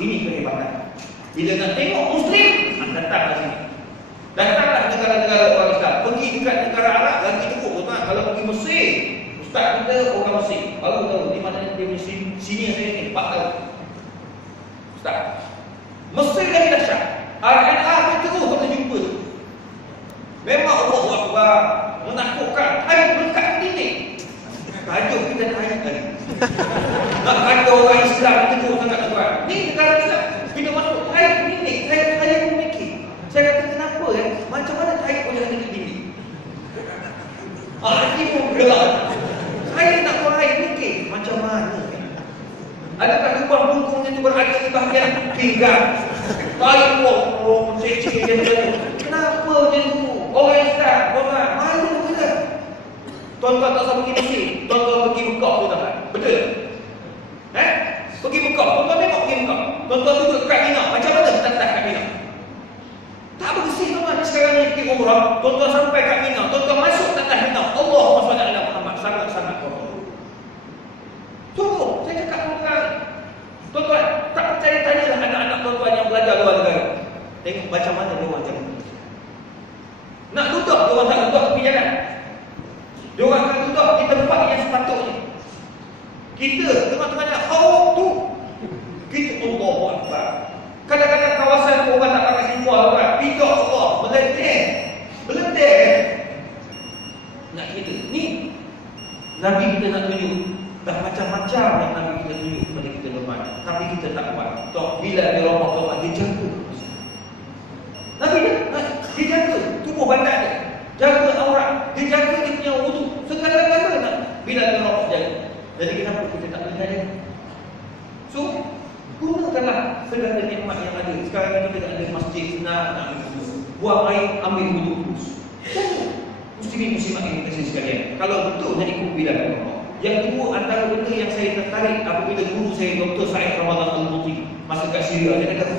Ini kehebatan. Bila nak tengok Muslim, datang ke sini. Datanglah negara-negara orang Islam. Pergi dekat negara Arab, lagi teruk tuan-tuan. Kalau pergi Mesir, ustaz kita orang Mesir, baru tahu di mana dia punya sini yang saya ni 4 tahun. Ustaz, Mesir lagi dahsyat. RNR dia terus tak boleh jumpa tu. Memang Allah Akbar, menakutkan. Tarik berkat ke dinding. Tajuk kita tarik tadi. Nak kacau Islam ni tegur sangat tuan. Ni negara Islam. Bila masuk Taib ni, saya pun fikir. Saya kata kenapa macam mana Taib boleh ada begini? Hati pun gelap. Saya nak Taib fikir macam mana? Adakah lubang bungkungnya tu berada di bahagian pinggang? Taib pun cek-cek dia kata, kenapa macam tu? Orang Islam, orang malu ke? Tuan-tuan tak usah pergi Mesir, tuan-tuan pergi Mekah tu tak? Betul? Pergi Mekah, tuan-tuan tengok pergi Mekah. Tuan-tuan duduk kat Mina, macam mana kita letak kat Mina? Tak bersih tuan-tuan. Sekarang ni pergi umrah, tuan-tuan sampai kat Mina, tuan-tuan masuk tak atas Mina. Allahumma salli ala Muhammad, sangat-sangat kotor. Tunggu, saya cakap tuan-tuan. Tuan-tuan, tak percaya tanyalah anak-anak tuan-tuan yang belajar luar negara. Tengok macam mana dia orang jalan. Nak duduk, dia orang tak duduk tepi jalan. Dia orang akan duduk di tempat yang sepatutnya. Kita tengah-tengahnya hauk tu. Kita Allahu Akbar. Kadang-kadang kawasan tu orang tak pakai semua orang. Pijak Allah, meledek. Nak kita ni Nabi kita nak tunjuk. Dah macam-macam yang Nabi kita tunjuk kepada kita lepas. Tapi kita tak buat. Tok bila dia romak tuan dia jaga. Nabi dia jaga tubuh badan dia. Jaga aurat. Dia jaga dia punya wudu. Segala-galanya nak bila dia romak jaga. Jadi kenapa kita tak boleh jaga? So, gunakanlah segala nikmat yang ada. Sekarang ni kita ada masjid senang nak ambil wudu. Buang air, ambil wudu terus. Muslimin-muslimat yang kasih sekalian. Kalau betul nak ikut bila Allah. Yang kedua, antara benda yang saya tertarik apabila guru saya Dr. Said Ramadan Al-Muti masa kat Syria, dia kata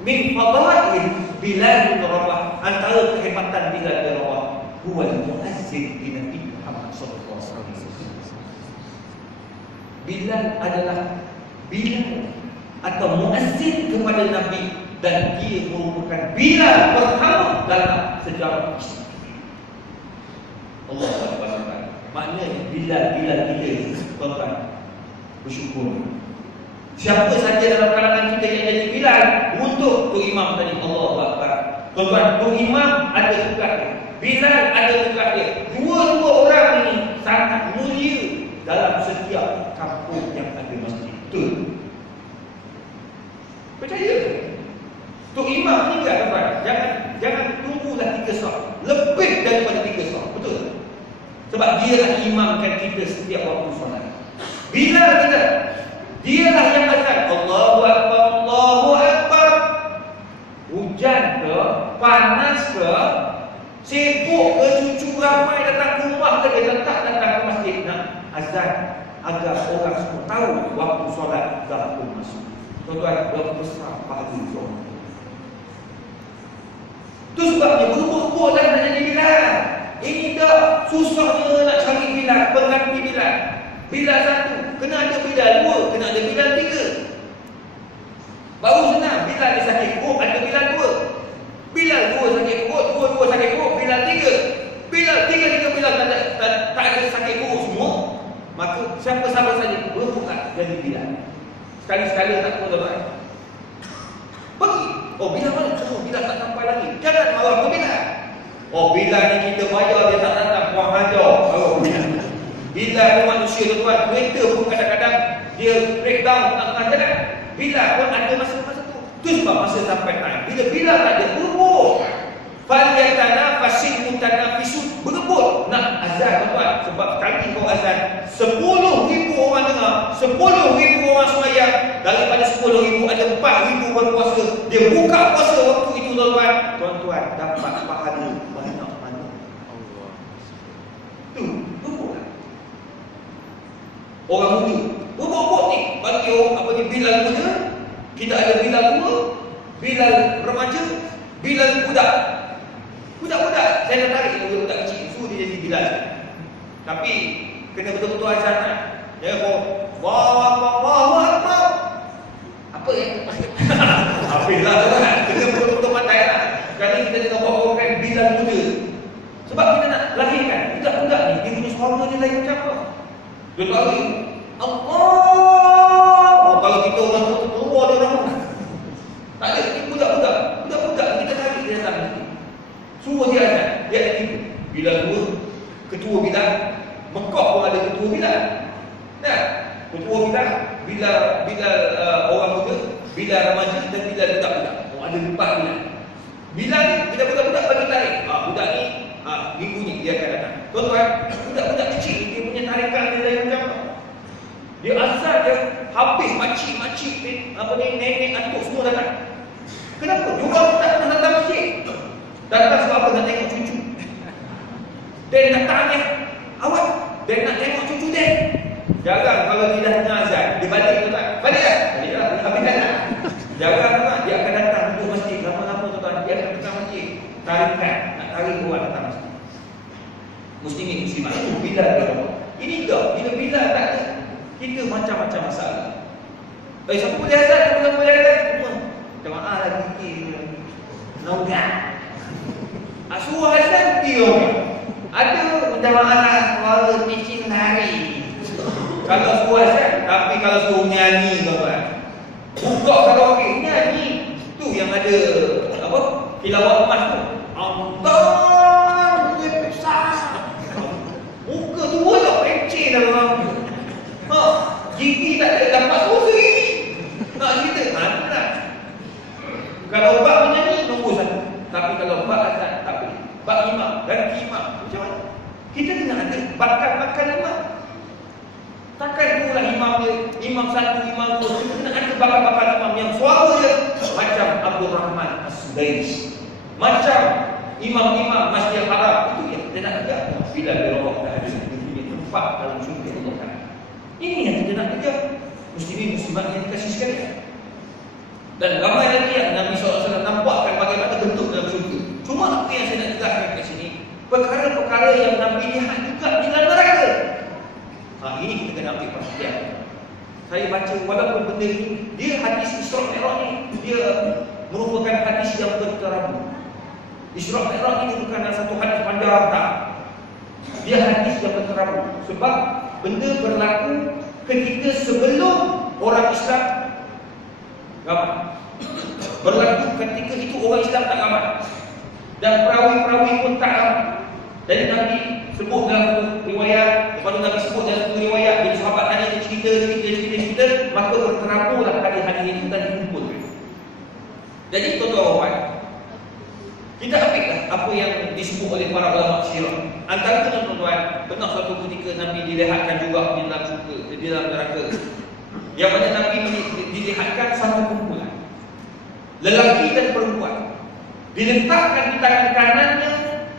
min fadail Bilal bin Rabah, antara kehebatan Bilal bin Rabah huwa al-muazzin di Nabi Muhammad sallallahu alaihi wasallam. Bilal adalah atau muazzin kepada Nabi, dan dia merupakan Bilal pertama dalam sejarah Islam. Allah Akbar. Maknanya Bilal kita tuan-tuan bersyukur. Siapa saja dalam kalangan kita yang jadi Bilal untuk Tok Imam tadi, Allah Akbar. Tuan-tuan, Tok Imam ada tugas dia, Bilal ada tugas dia. Dua-dua orang ini sangat mulia dalam setiap kampung yang ada masjid. Betul? Percaya? Tok Imam ni kan tuan-tuan, jangan tunggulah 3 sah. Lebih daripada 3 sah. Betul? Sebab dialah imamkan kita setiap waktu solat. Bilal kita, dialah yang azan. Allahu Akbar, Allahu Akbar. Hujan ke, panas ke, sibuk ke, cucu ramai datang ke rumah ke, dia tetap datang ke masjid nak azan agar orang semua tahu waktu solat dah pun masuk. Tuan-tuan, berapa besar pahala solat. Itu sebabnya berebut-rebutlah nak jadi Bilal. Ini dah susahnya nak cari Bilal, pengganti Bilal. Bilal 1, kena ada Bilal 2, kena ada Bilal 3. Baru senang, Bilal dia sakit perut, ada Bilal 2. Bilal 2 sakit perut, 2 sakit perut, Bilal 3. Bilal 3 Bilal tak ada sakit perut semua. Maka siapa sabar saja berebutlah jadi Bilal. Sekali-sekala tak apa tuan. Pergi. Oh, Bilal mana? Bilal tak sampai lagi. Jangan marah ke Bilal. Oh, Bilal ni kita bayar dia tak datang, buang hajar. Oh, Bilal ni manusia tuan-tuan. Kereta pun kadang-kadang dia breakdown tengah jalan. Bilal pun ada masa-masa tu. Tu sebab masa sampai time. Bila Bilal tak ada, berebut. Falyatana fasil mutanafisun, berebut nak azan tuan-tuan. Sebab kali kau azan 10,000 orang dengar, 10,000 orang sembahyang. Daripada 10,000 ada 4,000 berpuasa. Dia buka puasa waktu itu tuan-tuan. Tuan-tuan dapat pahala banyak mana. Allah. Tu, berebut. Orang muda berebut ni bagi orang apa ni, Bilal muda. Kita ada Bilal tua, Bilal remaja, Bilal budak. Budak-budak saya dah tarik budak kecil, suruh dia jadi Bilal. Tapi kena betul-betul azan kan. Dia kau Allahu Akbar. Apa yang habislah kan. Kena betul-betul pandai lah. Sekali kita tengok bawa kan Bilal muda. Sebab kita nak lahirkan budak-budak ni, dia punya suara dia lain macam apa. Dia tahu Allah. Oh, kalau kita orang tua dia orang tak ada. Ini budak-budak. Budak-budak kita tarik dia datang. Suruh dia azan. Dia ada 3. Bilal 2, ketua Bilal. Mekah pun ada ketua Bilal. Nah, ketua bila orang muda, bila remaja dan bila budak-budak. Oh, ada 4 bila. Bila ni, bila budak-budak bagi tarik. Budak ni minggu ni dia akan datang. Tuan-tuan, budak-budak kecil ni dia punya tarikan dia lain macam apa? Dia asal dia habis makcik-makcik nenek atuk semua datang. Kenapa? Diorang tak pernah datang masjid. Datang sebab apa? Nak tengok cucu. Dan datang ni awak dan nak tengok cucu dia. Jarang kalau dia dah dengar azan, dia balik tuan-tuan. Balik lah. Balik lah. Habis dah. Jarang tuan-tuan, dia akan datang duduk masjid. Lama-lama tuan-tuan, dia akan datang masjid. Tarikan. Nak tarik orang datang masjid. Muslimin muslimat itu bila dia buat. Ini dah. Bila tak ada, kita macam-macam masalah. Siapa boleh azan? Siapa boleh azan? Semua. Jemaah lagi kita. Nonggang. Suruh azan dia orang. Ada jemaah nak suara pitching lari. Kalau suruh azan, tapi kalau suruh nyanyi tuan-tuan. Buka karaoke nyanyi. Tu yang ada tilawat emas tu. Allah besar. Muka tu boleh pencet dah orang. Gigi tak ada dapat suara gigi. Nak cerita lah. Kalau bak menyanyi nombor 1. Tapi kalau bak azan tak boleh. Bak imam dan imam macam mana? Kita kena ada bakat imam. Takkan pula imam dia, imam 1, imam 2. Kita kena ada bakat imam yang suara dia macam Abdul Rahman As-Sudais, macam imam-imam Masjid Haram. Itu yang kita nak kejar. Bila Allah dah ada di punya tempat dalam syurga Allah. Ini yang kita nak kejar. Muslimin muslimat yang dikasih sekalian. Dan ramai lagi yang Nabi SAW nampakkan bagaimana bentuk dalam syurga. Cuma apa yang saya nak jelaskan kat sini, perkara-perkara yang Nabi lihat juga di dalam neraka. Ini kita kena ambil perhatian. Saya baca walaupun benda ini, dia hadis Isra' Mi'raj ni, dia merupakan hadis yang berterabu. Isra' Mi'raj ini bukan satu hadis panjang tak. Dia hadis yang berterabu. Sebab benda berlaku ketika sebelum orang Islam ramai. Berlaku ketika itu orang Islam tak ramai. Dan perawi-perawi pun tak ramai. Jadi Nabi sebut dalam satu riwayat, lepas tu Nabi sebut dalam satu riwayat, bila sahabat tanya dia cerita, maka berterapulah hadis-hadis itu dan dikumpulkan. Jadi tuan-tuan, kita ambillah apa yang disebut oleh para ulama sirah. Antara itu tuan-tuan, pernah suatu ketika Nabi dilihatkan juga di dalam syurga, di dalam neraka. Yang mana Nabi dilihatkan satu kumpulan lelaki dan perempuan, diletakkan di tangan kanannya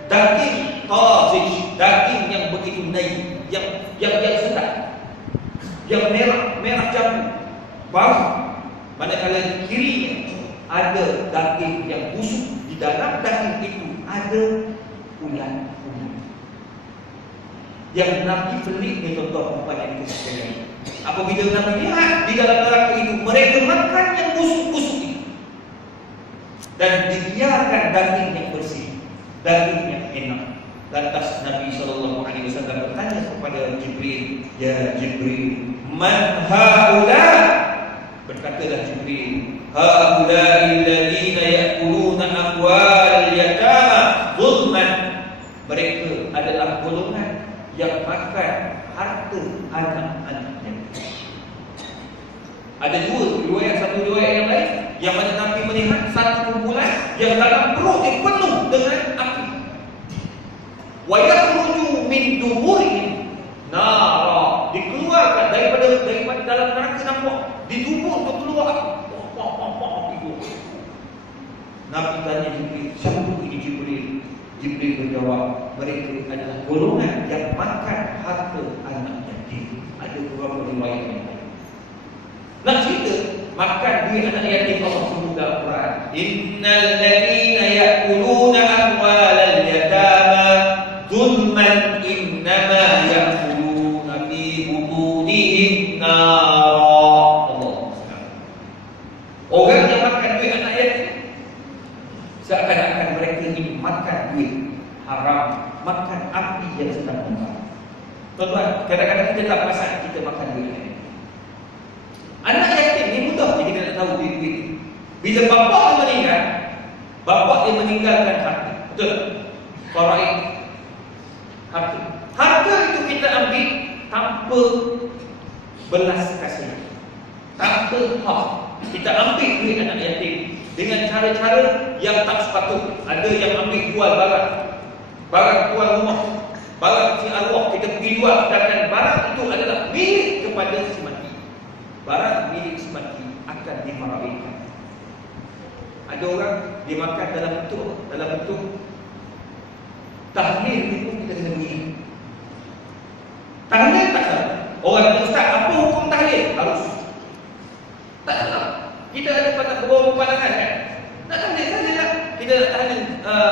daging tazish, daging yang begitu naik, yang sedap, yang merah jambu, bau. Manakala di kirinya ada daging yang busuk, di dalam daging itu ada ulat. Yang Nabi pelik ni tuan-tuan perempuan yang dikasih sekalian. Apabila Nabi lihat di dalam neraka itu, mereka makan yang busuk-busuk itu dan dibiarkan daging yang bersih, daging yang enak. Lantas Nabi SAW bertanya kepada Jibril, "Ya Jibril, man haula?" Berkatalah Jibril, "Haula'il ladzina ya'kuluna amwal yatama zulman." Mereka adalah golongan yang makan harta anak-anak yatim. Ada dua riwayat, satu riwayat yang lain yang mana Nabi melihat satu kumpulan yang dalam perut dia penuh dengan api. Wa yakhruju min duburihim nara, dikeluarkan daripada dalam neraka, nampak di dubur tu keluar api. Nabi tanya Jibril, "Siapa ini Jibril?" Jibril berjawab, "Mereka adalah golongan yang makan harta anak yatim." Ada beberapa riwayat yang lain. Nak cerita makan duit anak yatim, Allah sebut dalam Quran, "Innal ladzina ya'kuluna amwalal yatama zulman innama ya'kuluna fi butunihim nar." Allah. Orang yang makan duit anak yatim seakan-akan mereka ini makan duit haram, makan api yang sedang membara. Tuan-tuan, kadang-kadang kita tak perasan kita makan duit anak yatim. Anak yatim ni mudah kita nak tahu duit. Bila bapa dia meninggalkan harta. Betul tak? Faraid harta. Harta itu kita ambil tanpa belas kasihan. Tanpa hak kita ambil duit anak yatim dengan cara-cara yang tak sepatut. Ada yang ambil jual barang jual rumah, barang si arwah kita pergi jual, sedangkan barang itu adalah milik kepada si mati. Barang milik si mati akan dimarahkan. Ada orang dia makan dalam bentuk tahlil itu kita kena beri. Tahlil tak salah. Orang kata, ustaz, apa hukum tahlil? Harus. Tak salah. Kita ada beberapa pandangan kan. Nak tahlil saja. Kita nak tahlil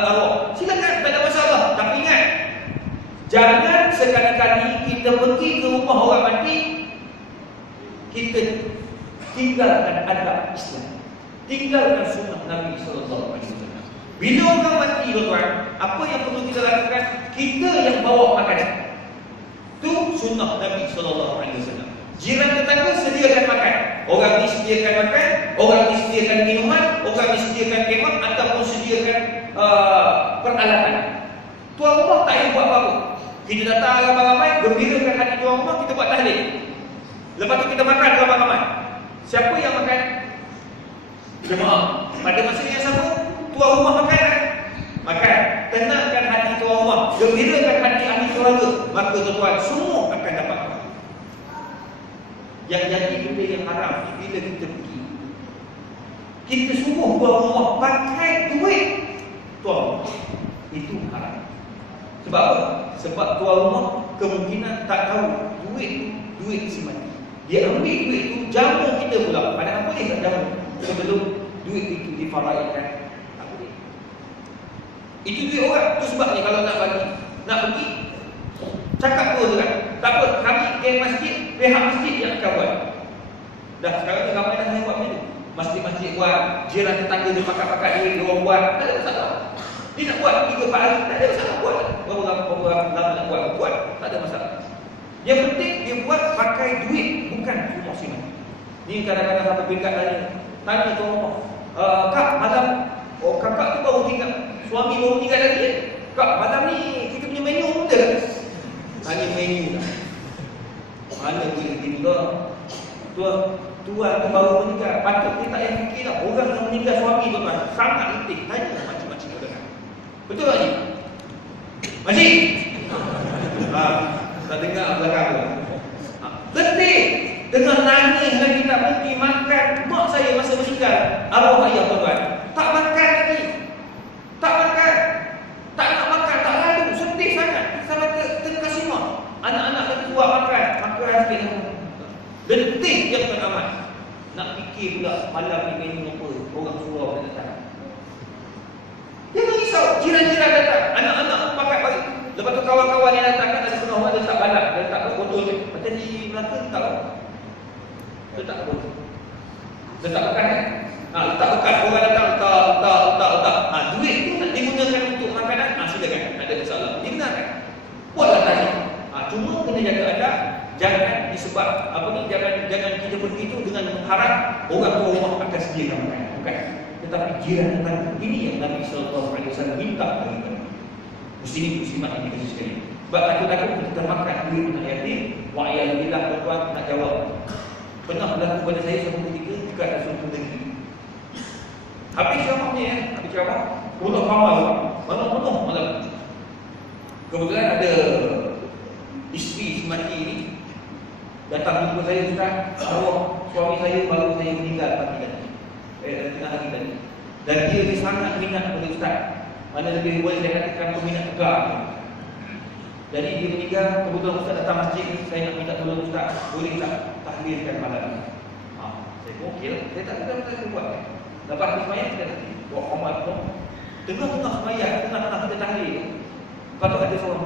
arwah. Silakan, tak ada masalah. Tapi ingat, jangan sekali-kali kita pergi ke rumah orang mati, kita tinggalkan adab Islam, tinggalkan sunnah Nabi SAW. Bila orang mati, tuan-tuan, apa yang perlu kita lakukan? Kita yang bawa makanan. Itu sunnah Nabi SAW. Jiran tetangga sediakan makan. Orang ni sediakan makan, orang ni sediakan minuman, orang ni sediakan kemah ataupun sediakan peralatan. Tuan rumah tak payah buat apa-apa. Kita datang ramai-ramai, gembirakan hati tuan rumah, kita buat tahlil. Lepas tu kita makan ramai-ramai. Siapa yang makan? Jemaah. Pada masa yang sama, tuan rumah makan kan? Makan. Tenangkan hati tuan rumah, gembirakan hati ahli keluarga. Maka tuan-tuan semua akan dapat. Yang jadi benda yang haram bila kita pergi, kita suruh tuan rumah pakai duit tuan rumah, itu haram. Sebab apa? Sebab tuan rumah kemungkinan tak tahu duit si mati. Dia ambil duit itu, jamu kita pula. Padahal apa dia tak jamu sebelum duit itu difaraikan. Tak boleh. Itu duit orang. Itu sebabnya kalau nak pergi, cakap tu kan. Tak apa, kami geng masjid, pihak masjid yang akan buat. Dah sekarang ni ramai dah yang buat macam tu. Masjid-masjid buat, jiran tetangga dia pakai duit, dia orang buat. Tak ada masalah. Dia nak buat 3-4 hari, tak ada masalah. Buat. Berapa lama nak buat. Tak ada masalah. Yang penting dia buat pakai duit, bukan rumah si mati. Ni kadang-kadang sampai peringkat tanya tuan rumah, Kak, malam kakak tu baru tinggal, suami baru tinggal lagi. Kak, malam ni kita punya menu pun ada kan? Tanya menu dah. Mana boleh tinggal? Tuan baru meninggal. Patut dia tak payah fikir dah. Orang yang meninggal suami tuan-tuan sangat letih. Tanya macam-macam orang. Betul tak ni? Makcik? Tak dengar belakang tu. Letih. Dengan nangis lagi tak pergi makan. Mak saya masa meninggal, arwah ayah tuan-tuan, tak makan lagi. Tak makan. Tak nak makan, tak lalu. Sedih sangat. Sampai terkasih mak. Anak-anak lagi buat makan sikit. Letih yang teramat. Nak fikir pula malam ni menu apa, orang surau nak datang. Jangan risau, jiran-jiran datang, anak-anak pun pakai balik. Lepas tu kawan-kawan yang datang kan ada penuh, ada tak balak, ada tak botol. Macam di Melaka tak apa. Letak botol. Letak bekas kan? Letak bekas, orang datang letak. Duit tu nak digunakan untuk makanan, silakan, tak ada masalah. Dibenarkan. Buatlah tanya. Cuma kena jaga adab. Jangan disebab jangan kita pergi itu dengan mengharap orang tua rumah akan sediakan makan. Bukan. Tetapi jiran tetangga. Ini yang Nabi SAW minta bagi kita. Muslimin muslimat yang dikasih sekali. Sebab takut-takut kita termakan duit anak yatim. Wa'iyalillah tuan-tuan nak jawab. Pernah berlaku pada saya satu ketika dekat suatu negeri. Habis ceramah ni habis ceramah, pulau kamal malam penuh malam. Kebetulan ada isteri si mati ni datang jumpa saya, Ustaz, arwah suami saya baru saya meninggal pagi tadi, tengah hari tadi. Dan dia ni sangat minat kepada Ustaz. Mana lebih boleh saya katakan peminat tegar. Jadi dia meninggal, kebetulan Ustaz datang masjid ni, saya nak minta tolong Ustaz, boleh tak tahlilkan malam ni? Saya pun okey lah, saya tak ada saya buat. Lepas habis semayang, kita buat komat tu. Tengah-tengah semayang, tengah-tengah kita tahlil. Lepas tu ada seorang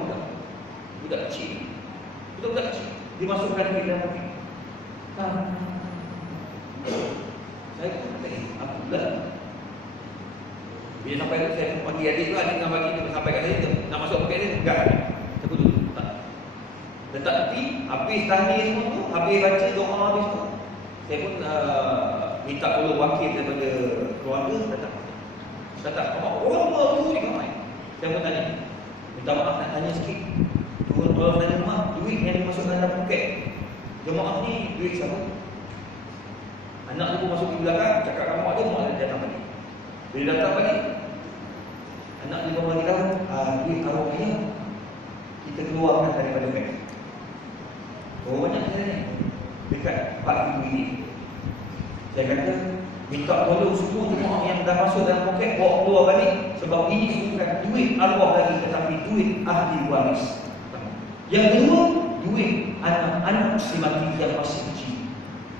budak kecil. Budak kecil, dia masukkan duit dalam kopi. Saya pun kata, apa pula? Bila sampai tu, saya pagi adik tu, adik dengan bagi dia sampai kat saya, nak masuk pakai dia, enggak. Saya pun duduk, tak. Letak tepi, habis tahlil semua tu, habis baca doa habis tu, saya pun minta tolong wakil daripada keluarga, datang. Orang tua tu ni ramai. Saya pun tanya, minta maaf nak tanya sikit. Tolong tanya mak, duit yang dimasukkan dalam poket Jemaah ni duit siapa? Anak dia pun masuk di belakang, cakap dengan mak dia, mak dia datang balik. Bila datang balik, anak dia pun bagi tahu, duit arwah ayah kita keluarkan daripada bank. Berapa banyak saya ni? Dekat 4 minggu ini. Saya kata, minta tolong semua jemaah yang dah masuk dalam poket, bawa keluar balik. Sebab ini bukan duit arwah lagi, tetapi duit ahli waris. Yang kedua, duit anak-anak si mati yang masih kecil.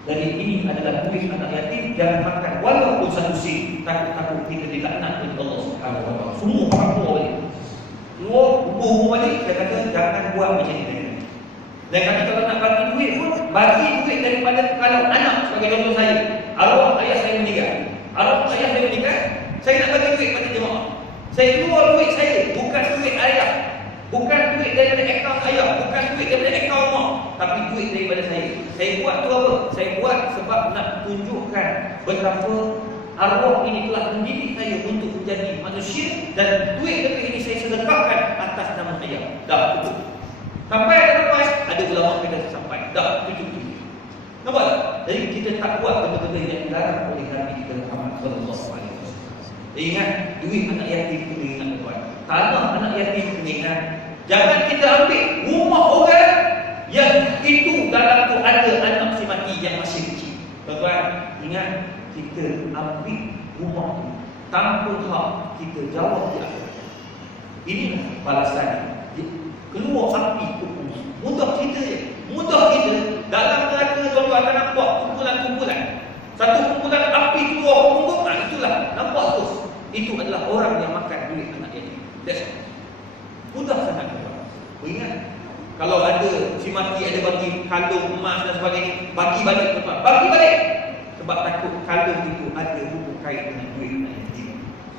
Jadi ini adalah duit anak yatim, jangan makan walaupun satu sen. Takut-takut kita dilaknat oleh Allah Subhanahu wa taala. Semua orang keluar balik. Keluar, hubung balik, saya kata jangan buat macam ini. Dan kami kalau nak bagi duit pun, bagi duit daripada kalau anak, sebagai contoh saya, arwah ayah saya meninggal. Arwah ayah saya meninggal, saya nak bagi duit pada jemaah. Saya keluar duit saya, bukan duit ayah. Bukan duit daripada akaun ayah, bukan duit daripada akaun mak, tapi duit daripada saya. Saya buat tu apa? Saya buat sebab nak tunjukkan betapa arwah ini telah mendidik saya untuk menjadi manusia, dan duit lebih ini saya sedekahkan atas nama ayah. Dah tutup. Sampai ada lepas, ada ulama kata sampai. Dah tutup. Nampak tak? Jadi kita tak buat benda-benda yang dilarang oleh Nabi kita Muhammad sallallahu alaihi wasallam. Ingat, duit anak yatim kena ingat tuan. Tanah anak yatim kena ingat. Jangan kita ambil rumah orang yang itu dalam tu ada anak si mati yang masih kecil. Tuan-tuan, ingat, kita ambil rumah tu tanpa hak, kita jawab di akhirat. Inilah balasan. Keluar api tu mudah kita je. Mudah kita dalam neraka. Tuan-tuan akan nampak kumpulan-kumpulan. Satu kumpulan api keluar punggung. Itulah nampak terus. Itu adalah orang yang makan duit anak yatim. That's all. Mudah sangat tuan. Ingat, kalau ada si mati ada bagi kandung emas dan sebagainya, bagi balik tuan. Bagi balik. Sebab takut kandung itu ada hubung kait dengan duit anak yatim.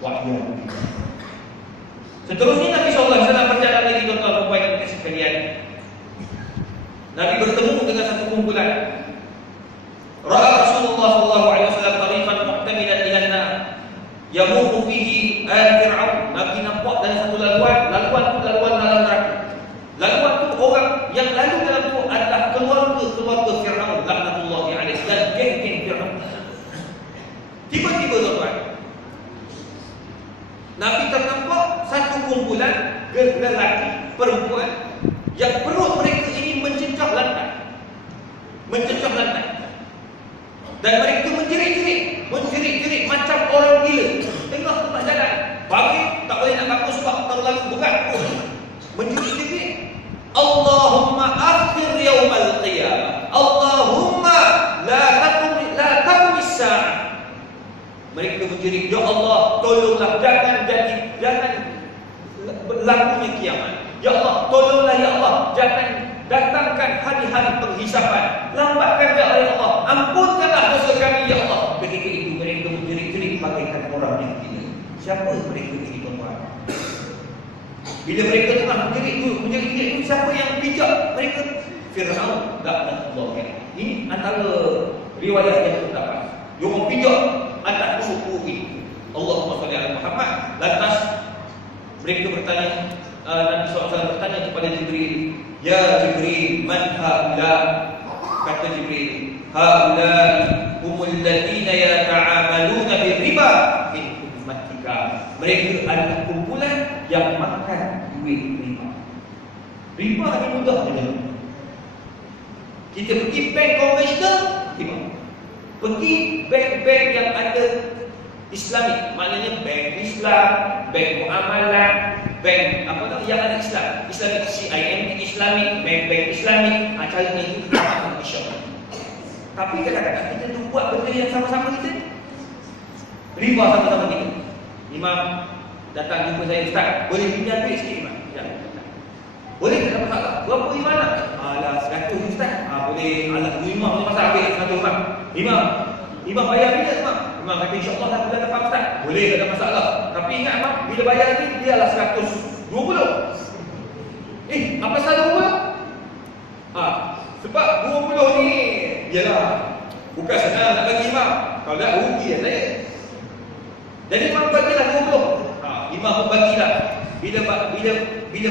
Wahyu. Seterusnya Nabi SAW berjalan lagi tuan-tuan rupai dan sekalian. Nabi bertemu dengan satu kumpulan. Ra'a Rasulullah SAW tarifan muhtamilan ilanna yamuhu fihi al-fir'aun. Nabi nampak dari satu laluan tu laluan dalam neraka. Laluan tu orang yang lalu dalam tu adalah keluarga Fir'aun laknatullahi alaihi dan geng-geng Fir'aun. Tiba-tiba tuan-tuan, Nabi ternampak satu kumpulan lelaki, perempuan yang perut mereka ini mencecah lantai. Dan mereka menjerit-jerit macam orang gila. Tengah tempat jalan, bagi tak boleh nak bangun sebab terlalu berat. Menjerit-jerit, Allahumma akhir yaumal qiyamah, Allahumma la taqum as-sa'ah. Mereka menjerit, ya Allah, tolonglah jangan berlakunya kiamat. Ya Allah, tolonglah ya Allah, jangan datangkan hari-hari penghisapan. Lambatkan ya Allah, ampunkanlah dosa kami ya Allah. Ketika itu mereka menjerit-jerit bagaikan orang yang gila. Siapa mereka ini tuan-tuan? Bila mereka tengah menjerit-jerit itu, siapa yang bijak? Mereka Fir'aun laknatullah. Ini antara riwayat yang terdapat. Yang orang bijak antara suku ini. Allahumma salli ala Muhammad. Lantas mereka bertanya, Nabi SAW bertanya kepada Jibril, ya Jibril, man haula? Kata Jibril, haula humul ladina yata'amaluna birriba min ummatika. Mereka adalah kumpulan yang makan duit riba. Riba ni mudah saja. Kita pergi bank konvensional, riba. Pergi bank-bank yang ada Islamik, maknanya bank Islam, bank muamalah, bank apa tu yang ada Islam, Islamic CIMB Islamik, bank Islamik, caranya itu insya-Allah. Tapi kadang-kadang kita tu buat benda yang sama-sama kita, riba sama-sama kita. Imam datang jumpa saya, Ustaz, boleh pinjam duit sikit Imam? Ya. Boleh tak ada masalah. Berapa Imam nak? Alah 100 Ustaz. Boleh. Alah Imam ni masalah ambil 100 Imam bayar bila Imam? Imam kata insya-Allah dah bulan depan Ustaz. Boleh, tak ada masalah. Tapi ingat Imam, bila bayar ni dia lah 120. Apa salah 20? Sebab 20 ni ialah bukan senang nak bagi Imam. Kalau tak rugi saya. Jadi Imam bagilah 20. Imam pun bagilah Bila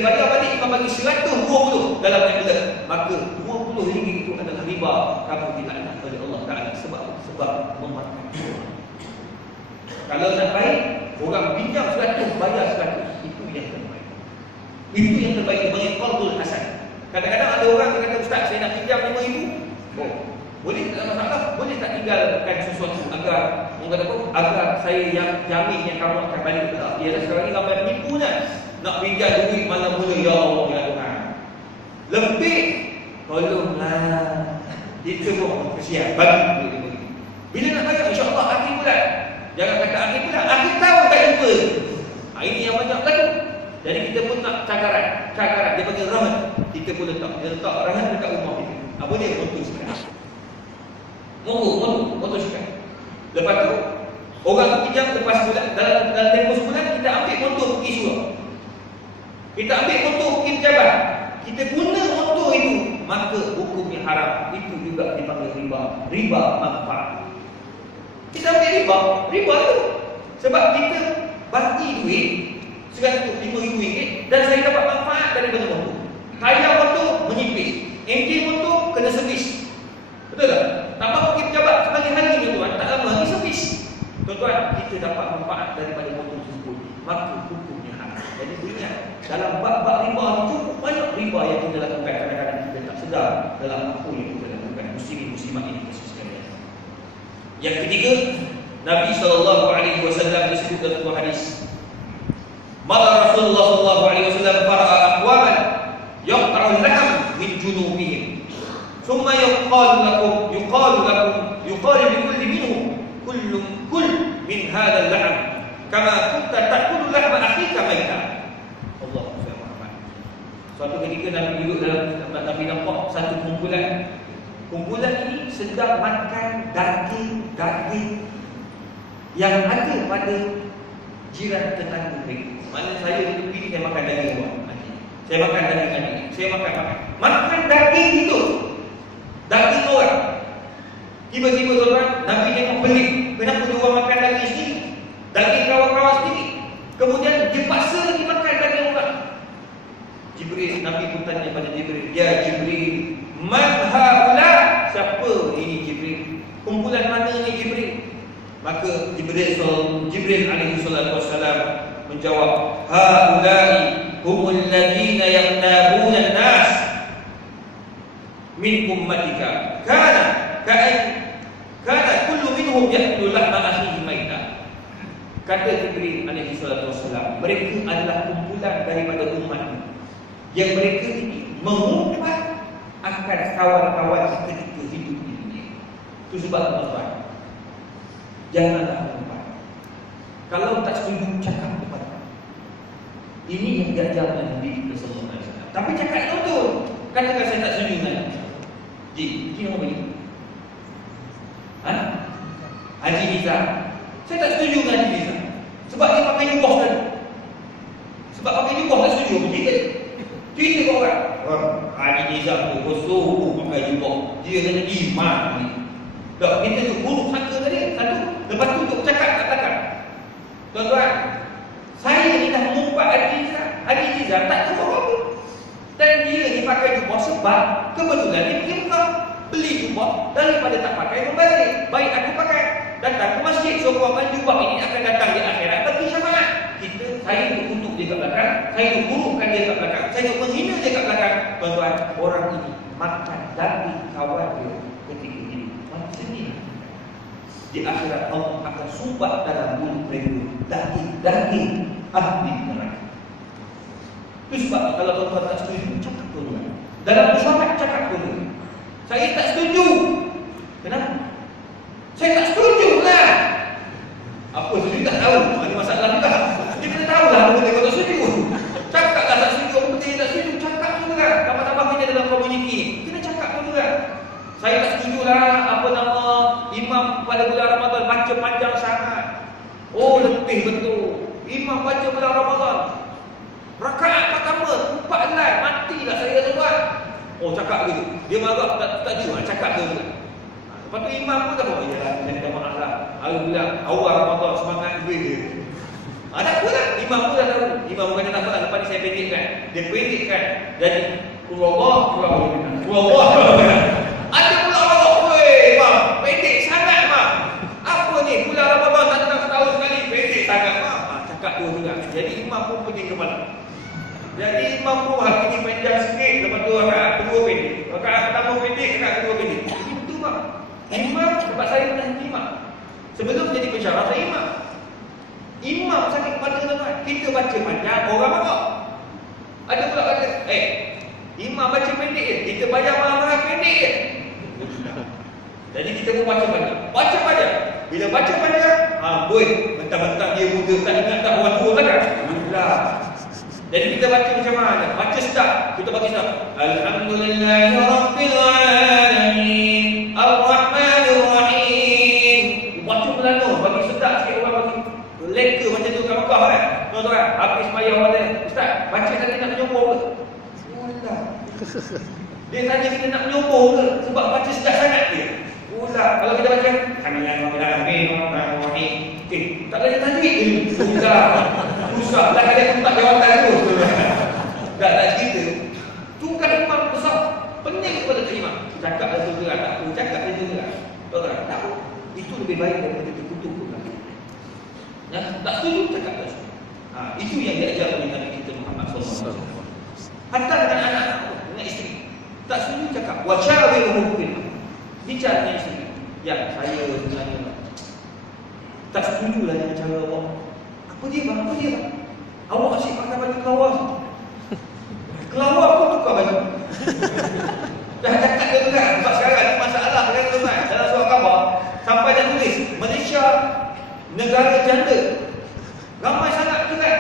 bayar balik imam bagi 120 dalam envelope, maka 20 ringgit itu adalah riba. Kamu dilaknat oleh Allah Taala sebab memakan. Kalau nak baik, orang pinjam 100 bayar 100, itu yang terbaik. Itu yang terbaik sebagai qardul hasan. Kadang-kadang ada orang yang kata, ustaz saya nak pinjam 5,000. Oh, boleh tak masalah, boleh tak tinggalkan sesuatu agar orang kata apa? Agar saya yang jamin yang kamu akan balik ke tak. Dia sekarang ni ramai penipu kan. Nak pinjam duit mana mula, ya Allah ya Tuhan. Lebih tolonglah. Itu pun kesian bagi duit dia bagi. Bila nak bayar insya-Allah akhir bulan. Jangan kata akhir bulan, akhir tahun tak jumpa. Ini yang banyak kan. Jadi kita pun nak cakaran. Dia bagi rahmat. Kita pun letak rahmat dekat rumah kita. Apa dia? Motor sekarang. Motor sekarang. Lepas tu orang pinjam lepas bulan, dalam tempoh sebulan kita ambil motor pergi surau. Kita ambil motor pergi pejabat. Kita guna motor itu, maka hukumnya haram. Itu juga dipanggil riba. Riba manfaat. Kita ambil riba itu sebab kita bagi duit RM105 dan saya dapat manfaat daripada motor. Tayar motor menipis, enjin motor kena servis. Betul tak? Tak apa pergi pejabat sebagai hari ni tuan, tak lama lagi servis. Tuan-tuan, kita dapat manfaat daripada motor tersebut, maka hukumnya haram. Jadi ingat, dalam bab-bab riba ni cukup banyak riba yang kita lakukan. Kadang-kadang kita tak sedar dalam apa yang kita lakukan. Muslimin-muslimat ini sekalian. Yang ketiga, Nabi SAW disebut dalam sebuah hadis. Maka Rasulullah SAW fara'a aqwaman yaqta'ul laham min junubihim. Thumma yuqalu likulli minhum kull min hadha al-lahm kama kunta ta'kulu lahma akhika maita. Allahu Akbar. Suatu ketika Nabi duduk dalam Nabi nampak satu kumpulan. Kumpulan ini sedang makan daging yang ada pada jiran tetangga mereka. Mana saya di tepi ni saya makan daging orang. Saya makan daging adik. Saya makan daging itu. Daging orang. Tiba-tiba tuan-tuan, Nabi tengok pelik. Kenapa dia orang makan daging sendiri? Daging kawan-kawan sendiri. Kemudian dia paksa lagi makan daging orang. Jibril, Nabi pun tanya pada Jibril, ya Jibril, man haula? Siapa ini Jibril? Kumpulan mana ni Jibril? Maka Jibril alaihi salatu wassalam menjawab, haulai humul ladina yaqtabuna an-nas min ummatika kana kullu minhum ya'kulu lahma akhihi maita. Kata Jibril alaihi salatu wassalam, mereka adalah kumpulan daripada umat yang mereka ini mengumpat akan kawan-kawan ketika hidup di dunia. Itu sebab tuan-tuan, janganlah mengumpat. Kalau tak setuju, cakap kepada. Ini yang diajarkan Nabi sallallahu alaihi wasallam. Tapi cakap betul. Katakan saya tak setuju dengan Ji apa ni? Haji Nizam. Saya tak setuju dengan Haji Nizam sebab dia pakai jubah tadi. Sebab pakai jubah tak setuju apa kita? Cerita ke orang, Haji Nizam tu bersuruh pakai jubah, dia kena iman ni. Tak, kita tu buruk sangka tadi. Satu, lepas tu untuk cakap kat belakang. Tuan-tuan, saya ni dah mengumpat Haji Nizam tak tahu apa-apa. Dan dia ni pakai jubah sebab kebetulan dia pergi Mekah, beli jubah, daripada tak pakai membalik. Baik aku pakai, datang ke masjid, sokongkan jubah ini akan datang di akhirat bagi syafaat. Saya untuk dia kat belakang, saya burukkan dia kat belakang, saya menghina dia kat belakang. Tuan-tuan, orang ini makan daging kawan dia ketika ini. Maksudnya di akhirat Allah akan sumbat dalam mulut mereka daging ahli neraka. Itu sebab kalau tuan-tuan tak setuju, cakap tuan-tuan. Dalam musyawarah cakap tuan-tuan. Saya tak setuju. Kenapa? Saya tak setuju lah. Apa setuju tak tahu. Ada masalah juga. Dia kena tahu lah apa dia tak setuju. Cakaplah tak setuju. Apa dia tak setuju. Cakap tuan-tuan. Tambah-tambah kita dalam komuniti. Kena cakap tuan-tuan. Saya tak setuju lah apa nama imam pada bulan Ramadan baca panjang sangat. Oh, lebih betul. Imam baca bulan Ramadan rakaat pertama 4 helai, matilah saya tuan. Oh, cakap gitu. Dia marah tak juga cakap dia. Lepas tu imam pun tak mau, yalah saya minta maaf lah. Aku bilang awal Ramadan semangat duit dia. Tak apalah, imam pun dah tahu. Imam bukan tak apalah, lepas ni saya pendekkan. Dia pendekkan. Jadi Allah. Ada pula Allah, weh imam, pendek sangat imam. Apa ni, bulan Ramadan tak datang setahun sekali, pendek sangat imam. Cakap tu juga. Jadi imam pun pening kepala. Jadi imam pun hari ni panjang sikit, lepas tu rakaat kedua pendek. Rakaat pertama pendek, rakaat kedua pendek. Ini betul imam. Imam, sebab saya pernah jadi imam. Sebelum jadi pensyarah, saya imam. Imam sakit kepala tuan-tuan. Kita baca panjang, orang marah. Ada pula kata, imam baca pendek je, kita bayar mahal-mahal pendek je. Jadi kita pun baca panjang. Baca panjang. Bila baca panjang, boy, mentang-mentang dia muda, tak ingat tak orang tua kan? Alhamdulillah. Jadi kita baca macam mana? Baca start. Kita baca start. Alhamdulillahirabbil alamin. Ar-Rahmanir-Rahim. Baca melanu, bagi sedap sikit orang bagi leka macam tu kat Mekah kan. Tuan-tuan, habis sembahyang orang dia, ustaz, baca tadi nak menyombong ke? Ulah. Dia tanya kita nak menyombong ke? Sebab baca sedap sangat dia. Ulah. Kalau kita baca Alhamdulillahirabbil tak ada tajwid ni. Susah lah kalau tempat jawatan tu. Tak cerita. Tu kan imam besar. Pening kepada imam. Cakap dah tu tak apa. Cakap dia juga. Tuan-tuan, tak apa. Itu lebih baik daripada terkutuk pun. Ya, tak setuju cakap tak setuju. Itu yang diajar oleh Nabi kita Muhammad SAW. Hatta dengan anak, dengan isteri. Tak setuju cakap. Wa syawirhum fil amr. Bicara dengan isteri. Ya, saya sebenarnya tak setuju lah dengan cara awak. Apa dia bang? Awak asyik pakai baju kelawar. Kelawar pun tukar baju. Dah cakap dia tu kan. Sebab sekarang ni masalah kan tuan-tuan. Dalam surat khabar sampai dah tulis Malaysia negara janda. Ramai sangat tu kan.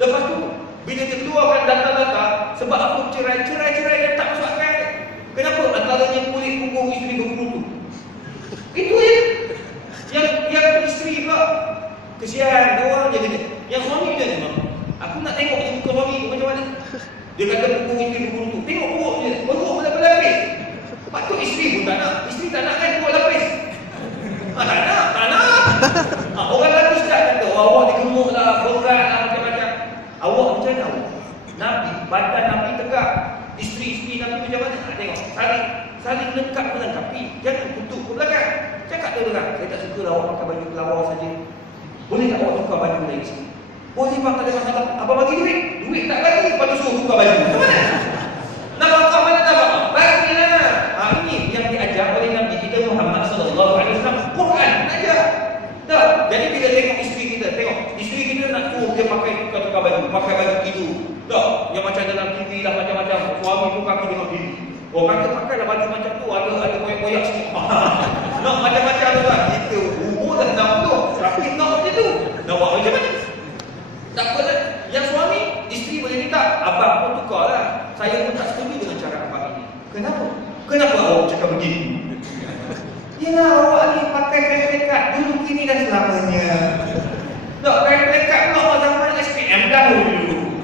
Lepas tu bila dia keluarkan data-data, sebab apa cerai dia tak masuk akal. Kenapa? Antaranya kulit punggung isteri berkutu. Itu je. Yang isteri pula kesian, dia orang je kena. Yang suami dia memang, aku nak tengok dia muka suami tu macam mana. Dia kata punggung isteri berkutu. Tengok perut dia, perut berlapis. Patut isteri pun tak nak. Isteri tak nak kan perut lapis. Tak nak. Orang lelaki sedap kata, awak digemuk lah, berat lah, macam-macam. Awak macam mana awak? Nabi, badan Nabi tegak. Isteri-isteri Nabi macam mana? Tengok, saling melengkapi. Jangan kutuk ke belakang. Cakap dia orang, saya tak suka lah awak pakai baju kelawar saja. Boleh tak awak tukar baju lain sikit? Boleh bang, tak ada masalah. Abang bagi duit? Duit tak bagi, lepas tu suruh tukar baju. Macam mana? Nak bakar mana tak bakar? Bagilah. Ini yang diajar oleh Nabi kita Muhammad SAW. Quran ajar. Tak. Jadi bila tengok isteri kita, tengok isteri kita nak suruh dia pakai tukar-tukar baju, pakai baju tidur. Tak. Yang macam dalam TV lah macam-macam. Suami tu kaki tengok TV. Orang kata pakailah baju macam tu, ada koyak-koyak sikit. Nak macam-macam tu lah. Kita umur dah 60, tapi nak macam tu. Nak buat macam mana? Tak apa lah. Yang suami, isteri boleh minta, abang pun tukar lah. Saya pun tak setuju dengan cara abang ini. Kenapa? Kenapa awak cakap begitu? Yelah, awak ni pakai kain pelekat dulu kini dan selamanya. Tak, kain pelekat pula zaman SPM dahulu.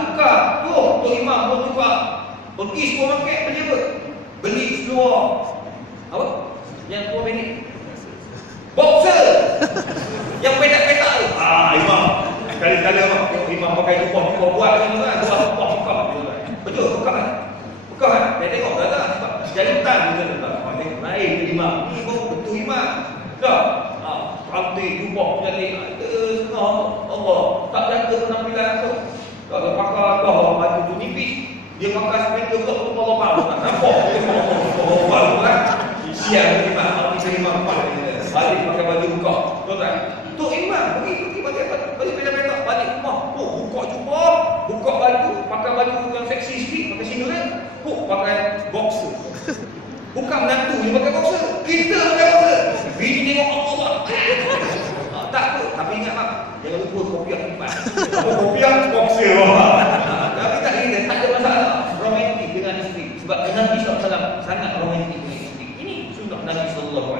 Tukar. Tu imam pun tukar. Pergi supermarket beli apa? Beli seluar. Apa? Yang keluar pendek. Boxer. Yang petak-petak tu. Imam. Kali-kali imam pakai jubah buat macam tu kan. Buka. Betul, buka kan? Buka kan? Saya tengok tak? Jalitan juga tak. Tengok lain ke imam. Ni baru betul imam. Tak? Rantai jubah jalik. Setengah Allah. Tak jaga penampilan tu. Tak ada pakai baju tu nipis. Dia pakai sepeda pula tu kalau malu tak nampak. Oh, malu kan? Siang imam, nanti saya imam balik pakai baju buka. Tahu tak? Tu imam pergi balik pedak-pedak balik rumah. Buka jubah, buka baju, pakai baju yang seksi sikit, pakai singlet, pakai boxer. Bukan menantu dia pakai boxer. Kita pakai boxer. Bini tengok Allah. Tak apa, tapi ingat mak, jangan lupa kopiah tempat. Kopiah boxer. Tapi tak kira, tak ada masalah. Romantik dengan isteri. Sebab Nabi SAW sangat romantik dengan isteri. Ini sunnah Nabi SAW.